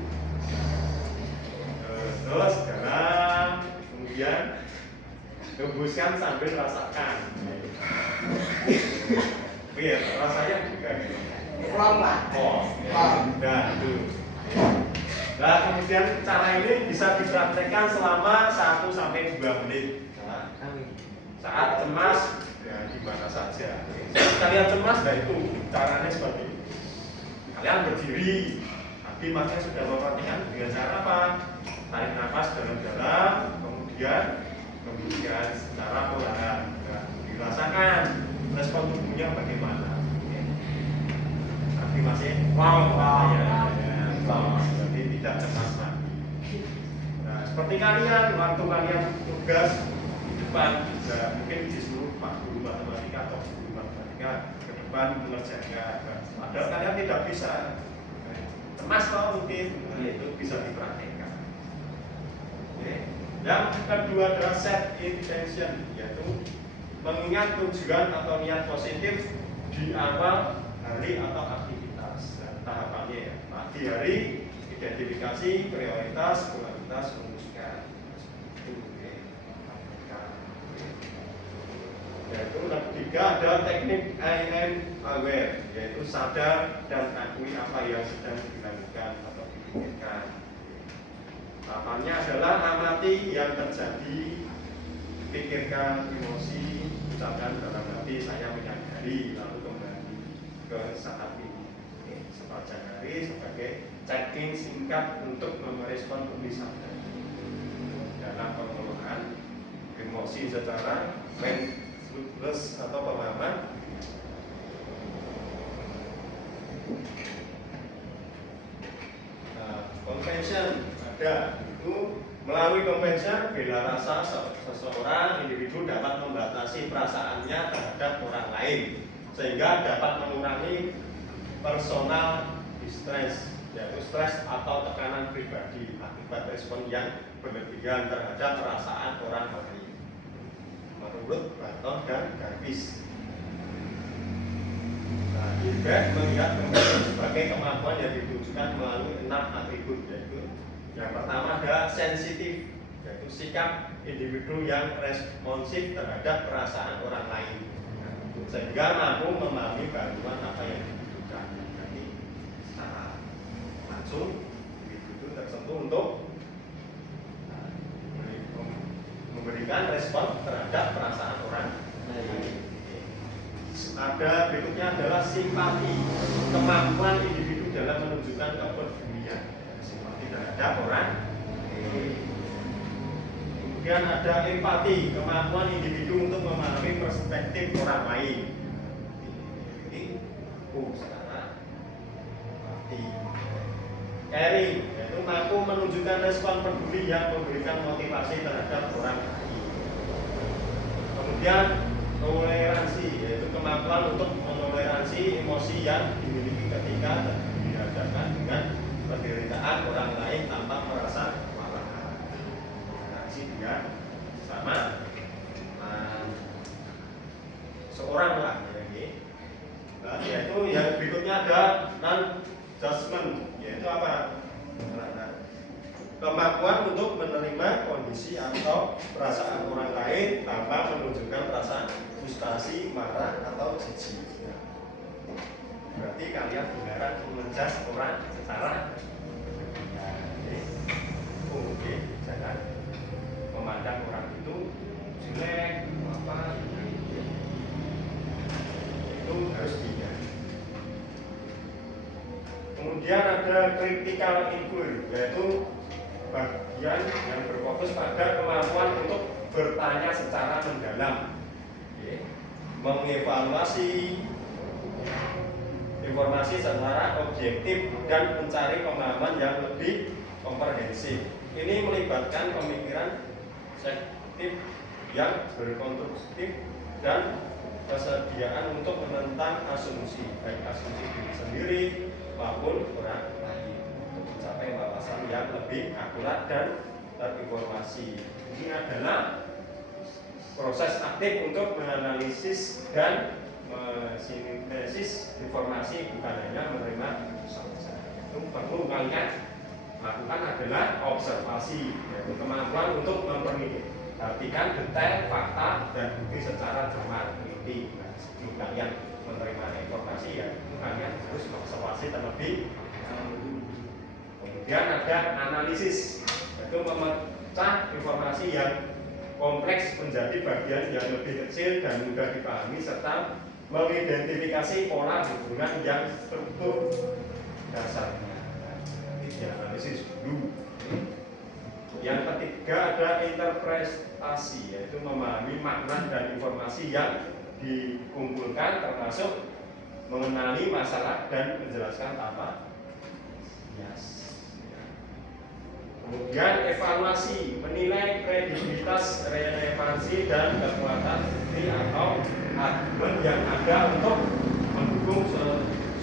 Terus dalam, kemudian hembuskan sambil rasakan. Iya, rasanya juga gitu. Nah, itu. Nah, kemudian cara ini bisa dipraktekkan selama 1-2 menit. Nah, saat cemas, ya gimana saja. Saat kalian cemas, nah itu caranya seperti ini. Kalian berdiri, tapi masnya sudah memperhatikan dengan cara apa? Tarik nafas dalam-dalam, kemudian hembuskan secara perlahan. Nah, dirasakan respon tubuhnya bagaimana. Tapi masih jadi tidak cemas lagi. Nah, seperti kalian waktu kalian tugas di depan, mungkin di seluruh guru matematika atau guru matematika ke depan mengerjakan, padahal kalian tidak bisa cemas loh mungkin, nah, itu bisa dipraktekkan. Oke. Yang kedua adalah set intention, yaitu mengingat tujuan atau niat positif di awal hari atau aktivitas. Nah, tahapannya ya, pagi hari identifikasi prioritas, kualitas, memutuskan. itu. Yaitu ketiga ada teknik I am aware, yaitu sadar dan akui apa yang sedang dilakukan atau dipikirkan. Tahapannya adalah amati yang terjadi, pikirkan, emosi, ucapkan dalam hati, saya menyadari, lalu kembali ke saat ini. Sepanjang hari sebagai check-in singkat untuk merespon tulisan dalam pengelolaan emosi secara mindfulness atau pemahaman. Convention ada itu melalui convention bela rasa seseorang individu dapat membatasi perasaannya terhadap orang lain sehingga dapat mengurangi personal distress, yaitu stres atau tekanan pribadi akibat respon yang berlebihan terhadap perasaan orang lain. Menurut Barton dan Jarvis. Nah, Gilbert melihat convention sebagai kemampuan yang ditunjukkan melalui 6 atribut, yaitu yang pertama ada sensitif, yaitu sikap individu yang responsif terhadap perasaan orang lain, sehingga mampu memahami bantuan apa yang dibutuhkan. Jadi secara langsung individu tersentuh untuk memberikan respon terhadap perasaan orang lain. Ada berikutnya adalah simpati, kemampuan individu dalam menunjukkan kepedulian, simpati terhadap orang. Kemudian ada empati, kemampuan individu untuk memahami perspektif orang lain. Ini secara empati. Caring, yaitu mampu menunjukkan respon peduli yang memberikan motivasi terhadap orang lain. Kemudian toleransi, yaitu kemampuan untuk menoleransi emosi yang dimiliki ketika dihadapkan dengan penderitaan orang lain tanpa merasa kewalahan. Toleransi dengan sama seorang lah, yaitu yang berikutnya ada non-judgment, yaitu apa? Kemampuan untuk menerima kondisi atau perasaan orang lain tanpa menunjukkan perasaan frustasi, marah, atau jijik. Berarti kalian dilarang menjudge orang secara oke, jangan memandang orang itu jelek, apa itu harus dihindari. Kemudian ada critical inquiry, yaitu bagian yang berfokus pada kemampuan untuk bertanya secara mendalam, mengevaluasi informasi secara objektif dan mencari pemahaman yang lebih komprehensif. Ini melibatkan pemikiran selektif yang berkonstruktif dan kesediaan untuk menentang asumsi, baik asumsi diri sendiri maupun orang lain, untuk mencapai wawasan yang lebih akurat dan terinformasi. Ini adalah proses aktif untuk menganalisis dan mensintesis informasi, bukan hanya menerima saja. Itu perlu kalian lakukan adalah observasi, yaitu kemampuan untuk memperhatikan detail, fakta, dan bukti secara cermat, teliti. Sebelum kalian menerima informasi, ya kalian harus observasi terlebih dahulu. Kemudian ada analisis, yaitu memecah informasi yang kompleks menjadi bagian yang lebih kecil dan mudah dipahami, serta mengidentifikasi pola hubungan yang struktur dasarnya. Ini dianalisis dulu. Yang ketiga ada interpretasi, yaitu memahami makna dan informasi yang dikumpulkan, termasuk mengenali masalah dan menjelaskan apa. Kemudian evaluasi, menilai kredibilitas, relevansi, dan kekuatan bukti atau argumen yang ada untuk mendukung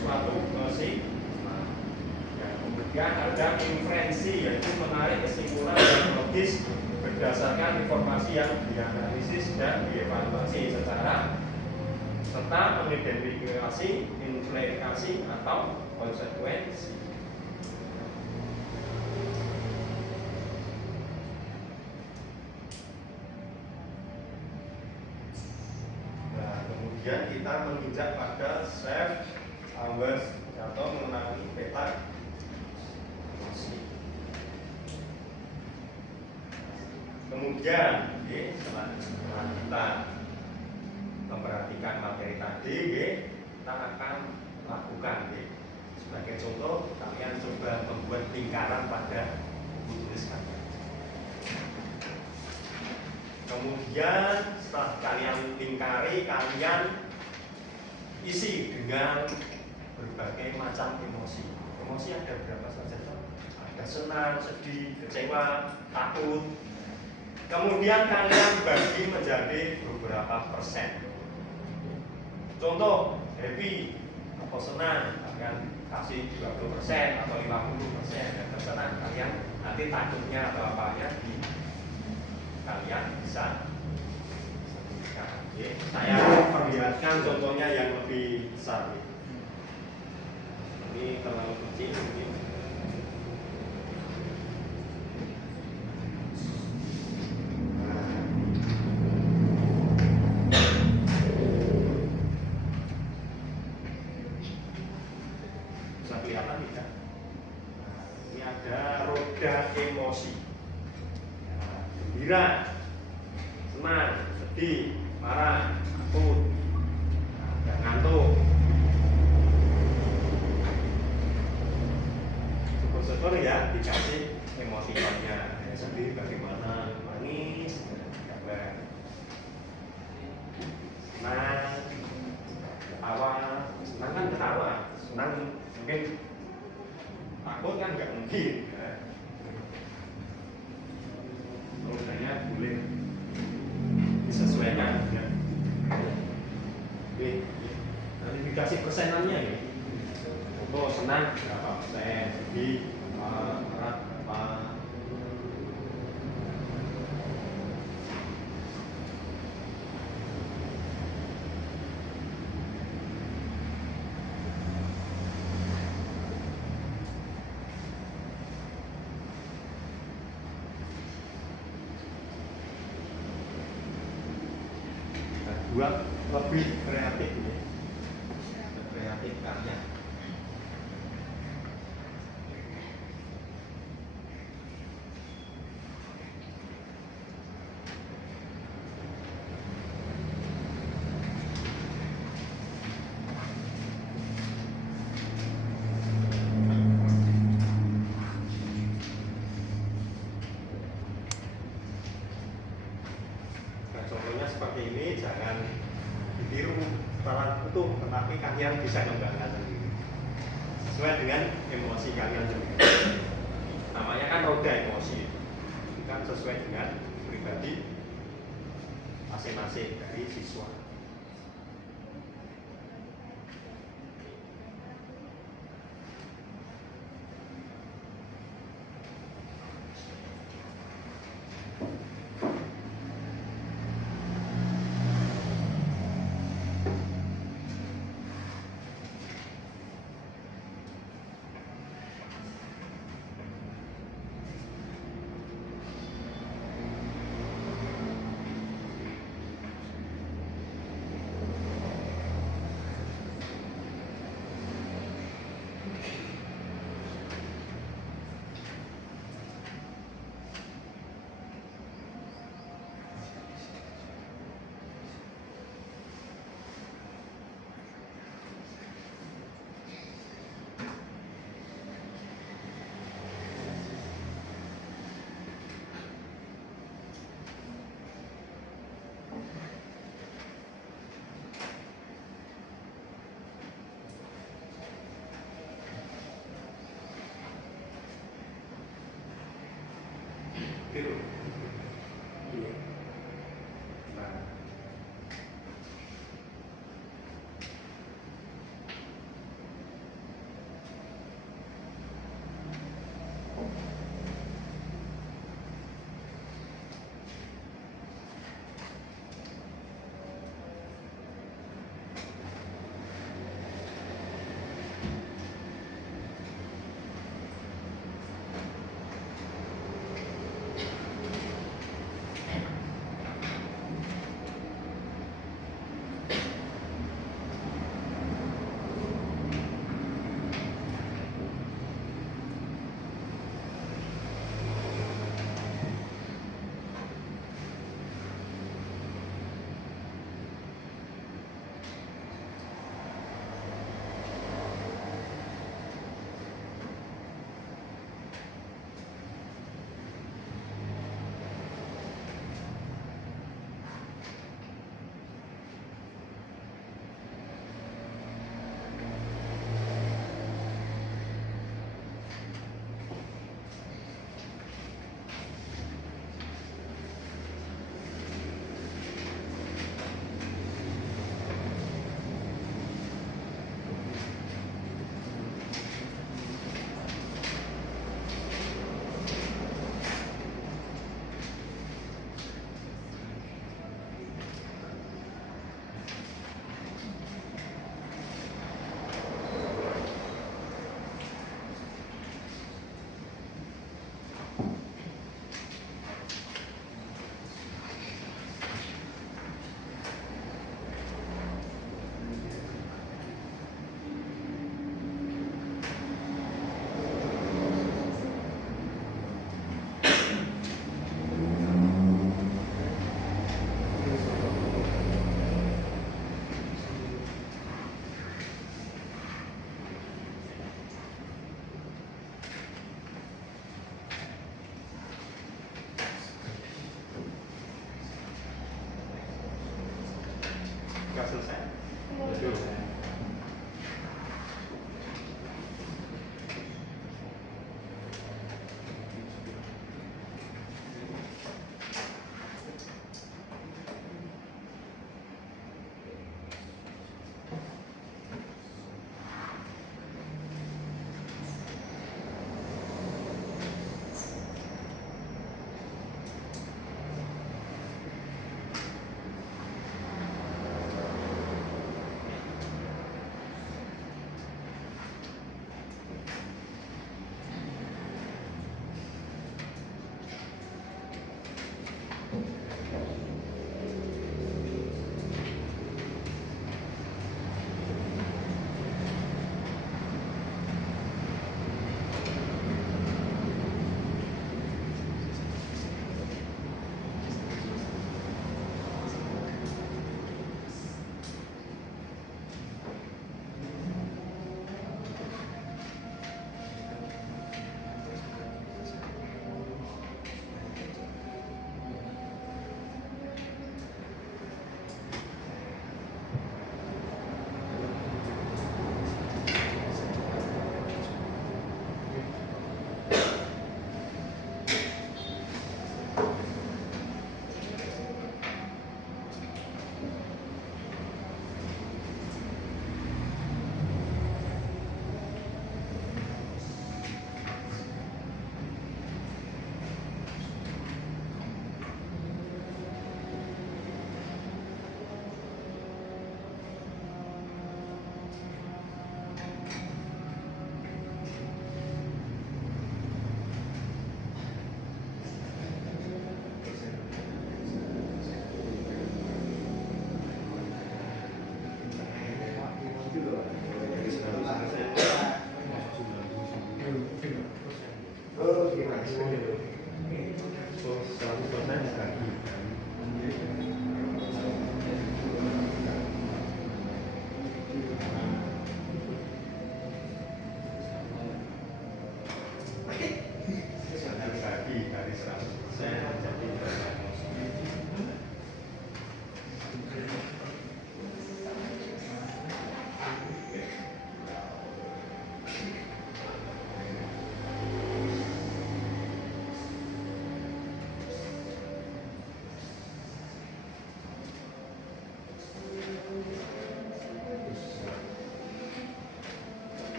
suatu kesimpulan. Kemudian ada inferensi, yaitu menarik kesimpulan yang logis berdasarkan informasi yang dianalisis dan dievaluasi secara, serta mengidentifikasi implikasi atau konsekuensi. kemudian kita menginjak pada self awareness atau mengenali peta emosi. Kemudian setelah kita memperhatikan materi tadi, kita akan lakukan. Sebagai contoh, kalian coba membuat lingkaran pada buku tulis kalian. Kemudian setelah kalian lingkari, kalian isi dengan berbagai macam emosi. Emosi ada berapa saja? Ada senang, sedih, kecewa, takut. Kemudian kalian bagi menjadi beberapa persen. Contoh, happy atau senang, kalian kasih 20% atau 50%, dan terserah kalian nanti takutnya atau apanya di kalian bisa sebutkan. Saya perlihatkan contohnya yang lebih besar. Ini terlalu kecil mungkin. Bisa kelihatan tidak? Ini ada roda emosi. Gembira, senang, sedih, marah, takut, dan ngantuk. Syukur-syukur ya dikasih emosinya. Sedih bagaimana, nangis, gambar. Senang, ketawa, senang kan ketawa, senang mungkin, takut kan nggak mungkin. Rodanya boleh disesuaikan dengan nanti dikasih persenannya ya. Contoh senang berapa persen, sedih marah berapa. Buat lebih kreatif ya. Kreatif karya. Nah, contohnya seperti ini, jangan ditiru secara utuh, tetapi kalian bisa kembangkan sendiri sesuai dengan emosi kalian sendiri. Namanya kan roda emosi, itu kan sesuai dengan pribadi masing-masing dari siswa.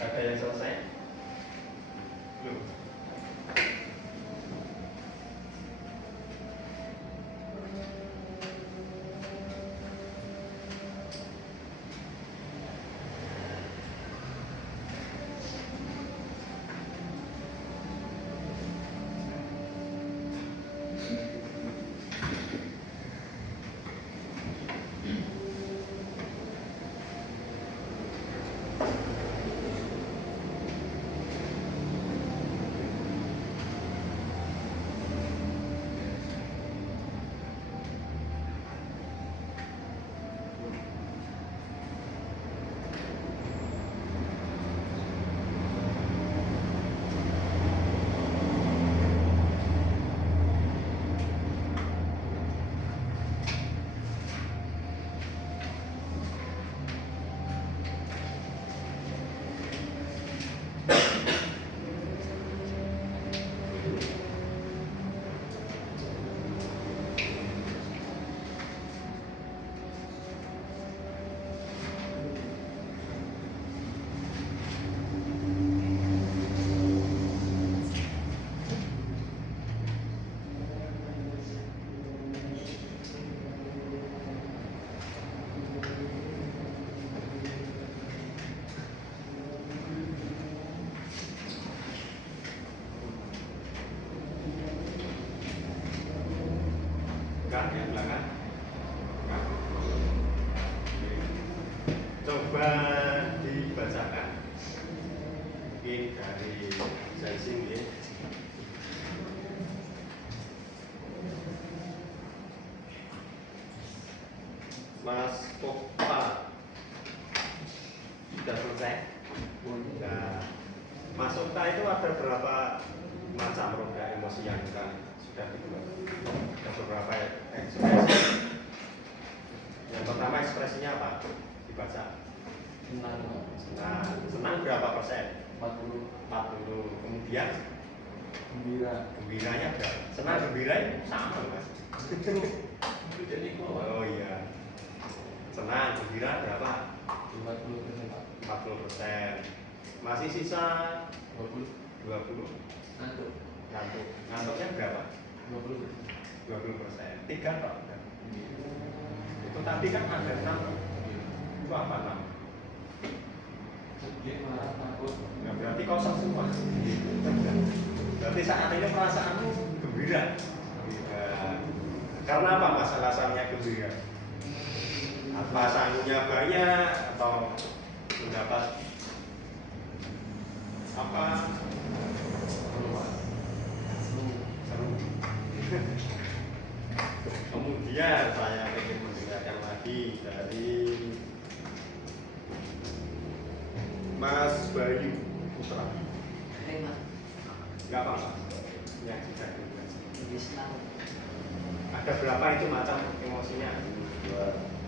Ada yang selesai? Belum. Enggak, yang belakang. Enggak. Coba dibacakan. Mungkin dari sensing ya. Mas Okta sudah selesai? Sudah. Mas Okta itu ada berapa macam roda emosi yang kita sudah dibuat. Ada beberapa ekspresi. Yang pertama ekspresinya apa? Dibaca. Senang berapa persen? 40. Kemudian gembiranya berapa? Senang gembira sama Mas. Oh iya. Senang gembira berapa? 40%. Masih sisa 20. Ngantuknya berapa? 20%. 3 toh. Itu tadi kan ada 6. Itu apa 6? Nah, berarti kosong semua. Berarti saat ini perasaanmu gembira. Karena apa Mas alasannya gembira? Apa sanggupnya banyak atau mendapat apa? Seru. Kemudian saya ingin mendengarkan lagi dari Mas Bayu Putra. Enggak apa-apa. Yang juga juga. Ada berapa itu macam emosinya? 2.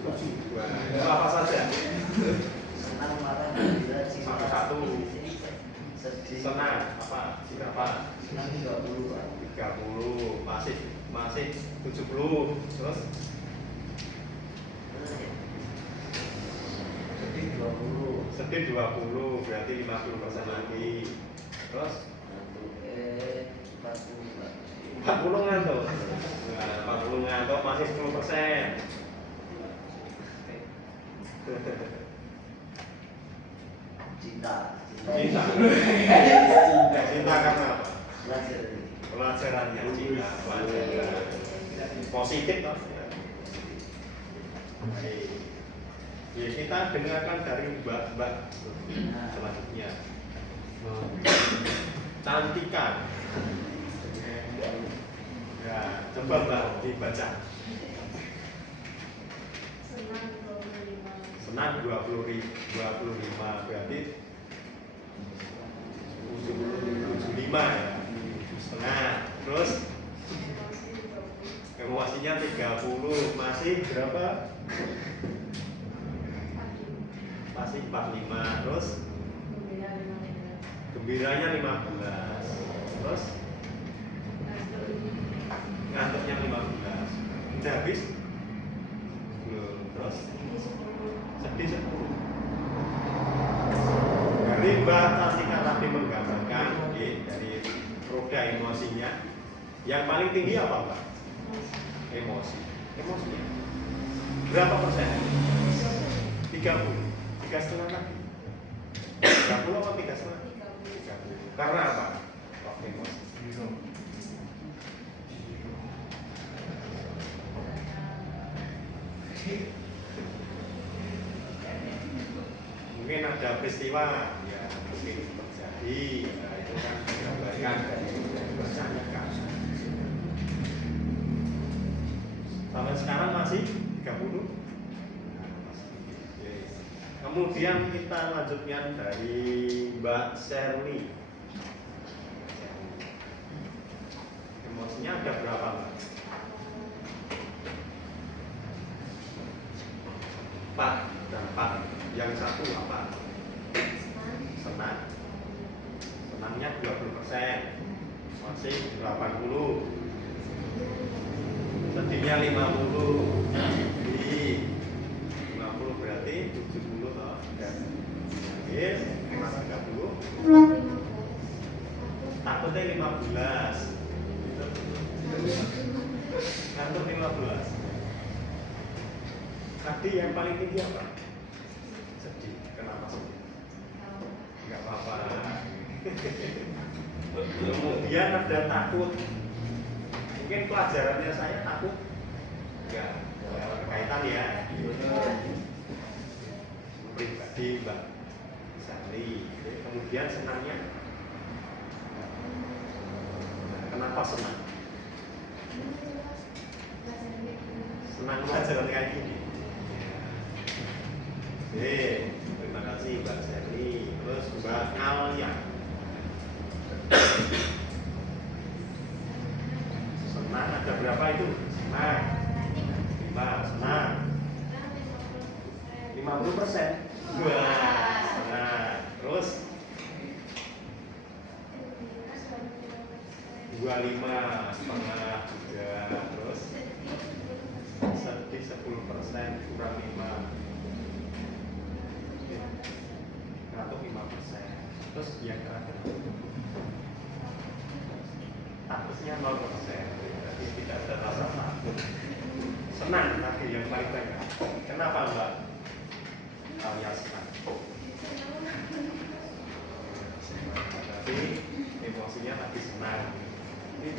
Itu apa saja? Senang, marah, gembira, Satu. Senang apa? Berapa? senang 30 Pak. 30. Masih 70. Terus sedih 20. Berarti 50% lagi. Terus 40 ngantuk. Nah, 40 ngantuk masih 10%. Cinta. Cinta karena apa? Belajar. Pelajarannya cinta, pelajaran positif toh. Ya, kita dengarkan dari Mbak selanjutnya. Cantikan. Ya, coba Mbak dibaca. Senang 25 berarti 75 ya. Setengah. Terus emosinya 30 masih berapa? Masih 45. Terus gembiranya 15. Terus ngantuknya 15. Udah habis? Belum. Terus sedih 10. Dari Mbak Tatika tadi menggambarkan dari roda emosinya, yang paling tinggi apa Mbak? Emosi berapa persen? 30. 3,5 lagi. 30 atau 3,5? 30. Karena apa? Waktu emosi. Mungkin ada peristiwa ya mungkin terjadi, nah, itu kan digambarkan dari bahasanya kan. Sampai sekarang masih 30. Kemudian kita lanjutkan dari Mbak Sherly. Emosinya ada berapa Mbak? 4 dan 4. Yang satu apa? Senang. Senangnya 20%. Masih 80. Sedihnya 50. Sedih 50 berarti 70 toh. Yes, 30. Takutnya 15. Ngantuk 15. Tadi yang paling tinggi apa? Sedih. Kenapa sedih? Enggak apa-apa. Kemudian ada takut. Mungkin pelajarannya saya takut. Enggak. Berkaitan ya. Pribadi Mbak Sari. Kemudian senangnya. Kenapa senang? Senang pelajaran kayak gini. Oke, terima kasih Mbak Sherly. Terus Mbak Alia. berapa itu? Senang. 5 senang. 50%. Wah, senang. Terus 25 setengah juga. Terus sedih 10% kurang 5 atau 5%. Terus yang terakhir takutnya 0%. Jadi tidak ada rasa takut. Senang tadi yang paling banyak. Kenapa Mbak? Alias senang. Tapi emosinya tadi senang. Ini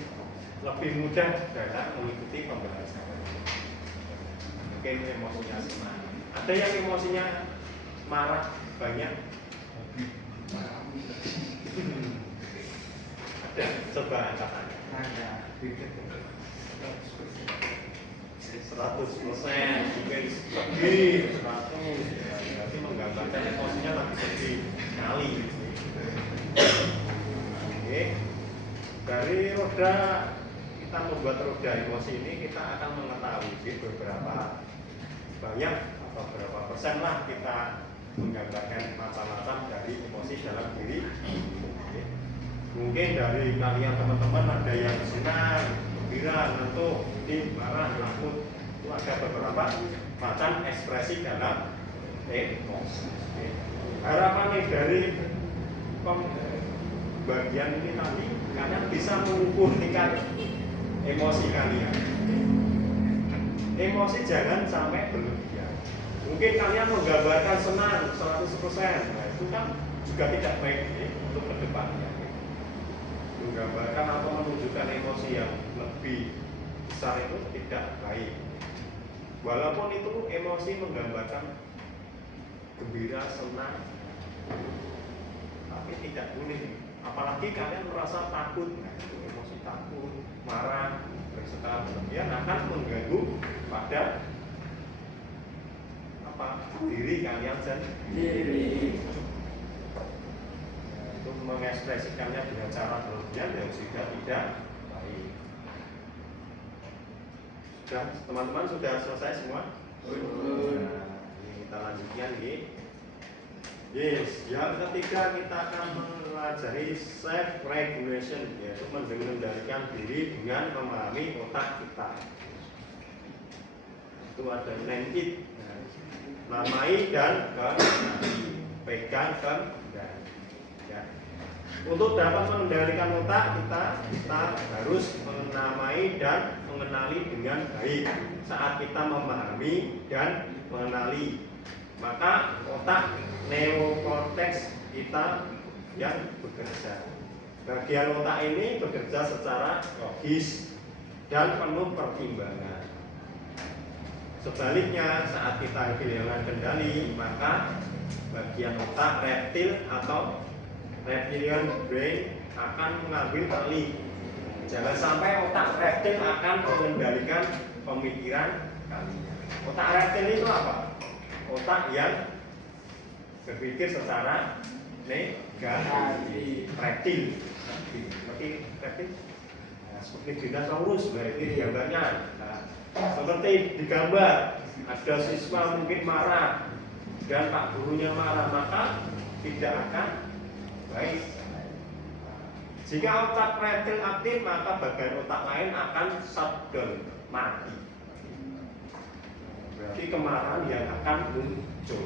lebih mudah dalam mengikuti pembelajaran. Mungkin emosinya senang. Ada yang emosinya marah banyak. Ada. Coba angkat tangan. 100%, mungkin sedih 100, ya, berarti menggambarkan emosinya lagi sedih sekali. Oke. Dari roda kita membuat roda emosi ini kita akan mengetahui beberapa banyak atau berapa persen lah kita menggambarkan macam-macam dari emosi dalam diri. Oke. Mungkin dari kalian teman-teman ada yang senang, gembira, ngantuk, sedih, marah, takut. Itu ada beberapa macam ekspresi dalam emosi. Oke. Harapannya dari bagian ini tadi kalian bisa mengukur tingkat emosi kalian. Emosi jangan sampai berlebihan. Mungkin kalian menggambarkan senang 100%, nah itu kan juga tidak baik untuk kedepannya. Menggambarkan atau menunjukkan emosi yang lebih besar itu tidak baik. Walaupun itu emosi menggambarkan gembira, senang, tapi tidak boleh. Apalagi kalian merasa takut, nah itu emosi takut, marah, bersekala berlebihan akan mengganggu pada diri kalian sendiri. Itu mengekspresikannya dengan cara berlebihan yang sudah tidak baik. Sudah, teman-teman sudah selesai semua? Nah, ini kita lanjutkan nih. Yes, yang ketiga kita akan mempelajari self regulation, yaitu mengendalikan diri dengan memahami otak kita. Itu ada name it, namai dan kendali, pegang kendali. Ya. Untuk dapat mengendalikan otak kita harus menamai dan mengenali dengan baik. Saat kita memahami dan mengenali, maka otak neokortex kita yang bekerja. Bagian otak ini bekerja secara logis dan penuh pertimbangan. Sebaliknya, saat kita kehilangan kendali, maka bagian otak reptil atau reptilian brain akan mengambil alih. Jangan sampai otak reptil akan mengendalikan pemikiran kalian. Otak reptil itu apa? Otak yang berpikir secara negatif. Reptil. Seperti reptil. Nah, seperti dinosaurus, berarti gambarnya. Nah, seperti di gambar, ada siswa mungkin marah dan pak gurunya marah, maka tidak akan baik. Jika otak reptil aktif, maka bagian otak lain akan shutdown, mati. Berarti kemarahan yang akan muncul.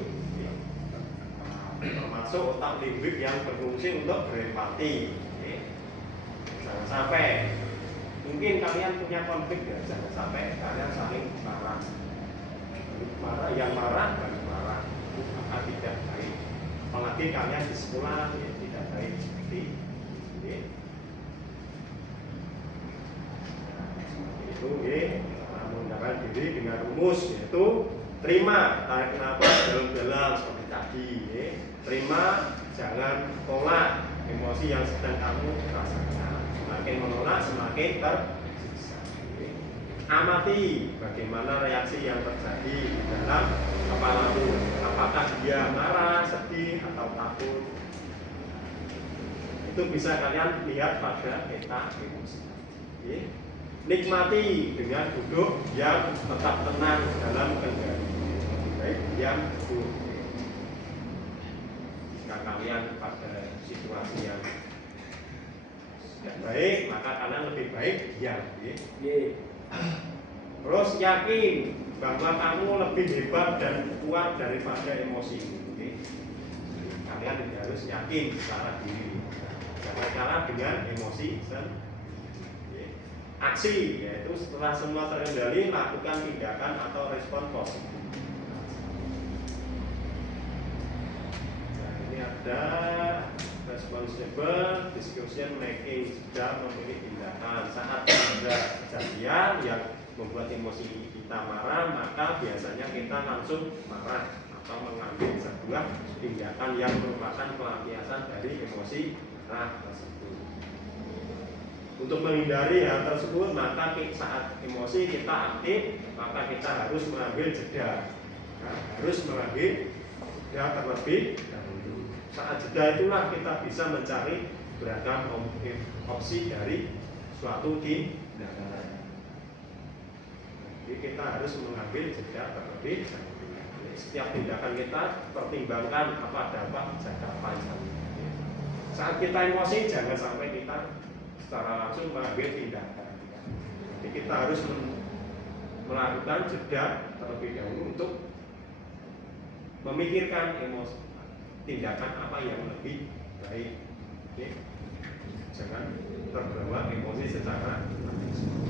Termasuk otak limbik yang berfungsi untuk berempati. Jangan sampai mungkin kalian punya konflik ya, jangan sampai kalian saling marah. Yang marah dan marah itu akan tidak baik. Apalagi kalian di sekolah ya, tidak baik seperti ini. Itu menggunakan diri dengan rumus yaitu terima, tarik nafas dalam-dalam seperti tadi. Terima, jangan tolak emosi yang sedang kamu rasakan. Semakin menolak, semakin tersiksa. Amati bagaimana reaksi yang terjadi di dalam kepalamu. Apakah dia marah, sedih, atau takut? Itu bisa kalian lihat pada peta emosi. nikmati dengan duduk yang tetap tenang dalam kendali. Baik, yang duduk. Jika kalian pada situasi yang tidak baik, maka kalian lebih baik diam. Terus yakin bahwa kamu lebih hebat dan kuat daripada emosi. Kalian harus yakin secara diri. Jangan kalah dengan emosi. Aksi, yaitu setelah semua terkendali, lakukan tindakan atau respon positif. Nah, ini ada responsible decision making, sudah memilih tindakan. Saat ada kejadian yang membuat emosi kita marah, maka biasanya kita langsung marah atau mengambil sebuah tindakan yang merupakan pelampiasan dari emosi marah tersebut. Untuk menghindari hal tersebut, maka saat emosi kita aktif, maka kita harus mengambil jeda. Harus mengambil jeda terlebih dahulu. Saat jeda itulah kita bisa mencari beragam opsi dari suatu tindakan. Jadi kita harus mengambil jeda terlebih dahulu. Setiap tindakan kita pertimbangkan apa dampak jangka panjang. Saat kita emosi, jangan sampai kita secara langsung mengambil tindakan. Jadi kita harus melakukan jeda terlebih dahulu untuk memikirkan emosi, tindakan apa yang lebih baik. Oke. Jangan terbawa emosi secara langsung.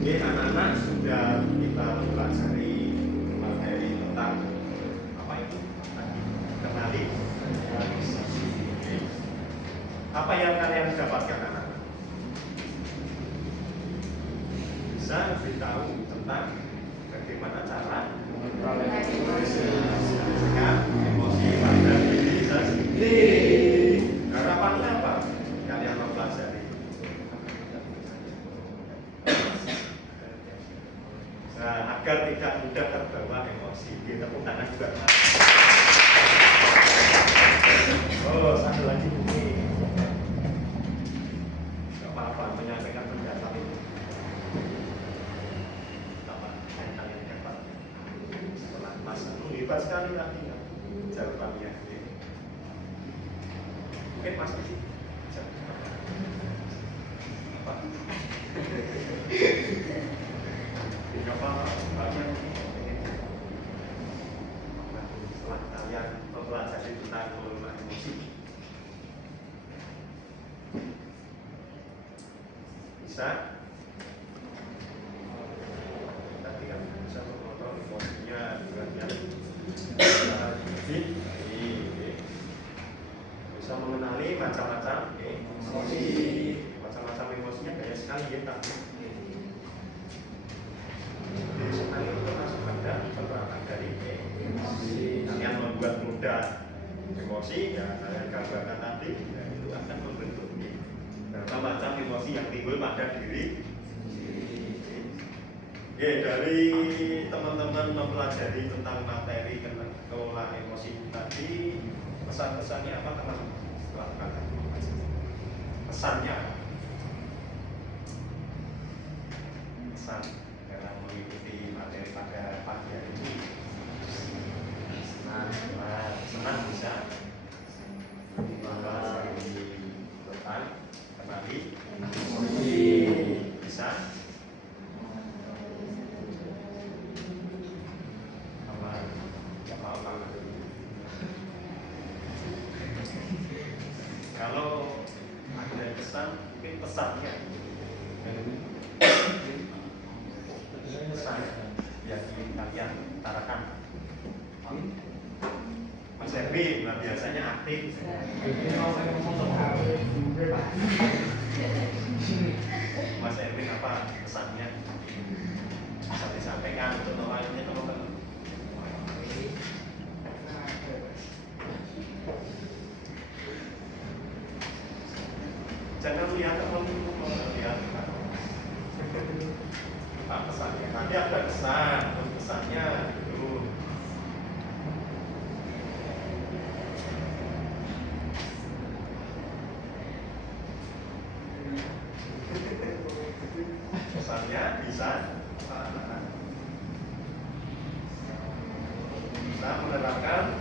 Oke, anak-anak sudah kita pelajari materi tentang apa itu? Kenali. Apa yang kalian dapatkan anak-anak? Bisa beritahu tentang bagaimana cara mengendalikan emosi pada diri sendiri. Harapannya apa? Kalian mempelajari. Nah, agar tidak mudah terbawa emosi. Kita tepuk tangan juga. Oh, satu lagi bukti. Apa menyampaikan pendapat itu apa yang kalian dapat setelah kelas hebat sekali tadi ya jawabannya. Mungkin Mas Isi apa banyak setelah kalian mempelajari tentang mengelola emosi. Bisa tadi kan bisa mengontrol emosinya dengan yang bisa mengenali macam-macam emosi. Macam-macam emosinya banyak sekali ya kan. Jadi sekali itu masuk pada penerapan dari emosi. Kalian membuat mudah emosi ya kalian gambarkan tadi ya, itu akan membentuk berapa macam emosi yang timbul pada diri. Oke, dari teman-teman mempelajari tentang materi kelola emosi tadi, pesan-pesannya apa teman-teman? Pesannya pesan dalam mengikuti materi pada pagi hari ini. Senang bisa mempelajari tentang kembali emosi, bisa kalau ada pesan, mungkin pesannya pesan yang ingin kalian utarakan. Mas Erwin biasanya aktif. Mas Erwin apa pesannya bisa disampaikan untuk lainnya teman-teman? Jangan melihat teman-teman, melihat apa pesannya. Nanti ada pesannya dulu. misalnya bisa menerapkan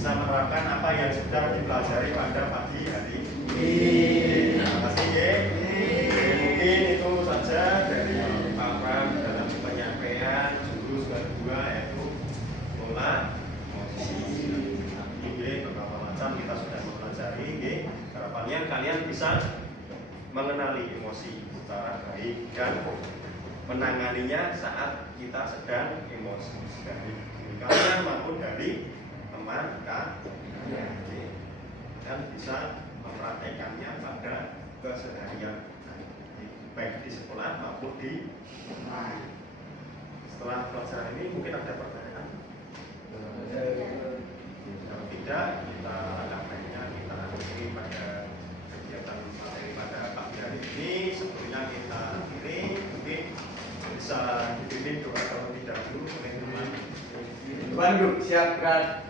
bisa menerapkan apa yang sudah dipelajari pada pagi hari ini. Terima kasih ya. Mungkin itu saja dari Pak Pram dalam penyampaian jurus kedua yaitu pola emosi. Ini beberapa macam kita sudah mempelajari. Harapannya kalian bisa mengenali emosi secara baik dan menanganinya saat kita sedang emosi dari diri kalian maupun dari teman kalian, dan bisa mempraktekannya pada keseharian baik di sekolah maupun di rumah. Setelah pelajaran ini mungkin ada pertanyaan. Kalau tidak, kita langkah baiknya kita akhiri pada kegiatan materi pada pagi hari ini. Sebelumnya kita akhiri, mungkin bisa dipimpin doa terlebih dahulu oleh teman. Bandung siap berat.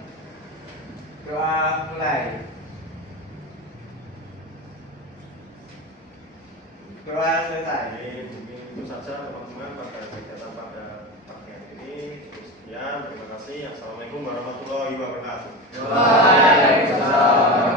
Doa mulai. Doa selesai. Mungkin itu saja teman-teman pada kegiatan pada pagi hari ini. Sekian, terima kasih. Assalamualaikum warahmatullahi wabarakatuh. Waalaikumsalam.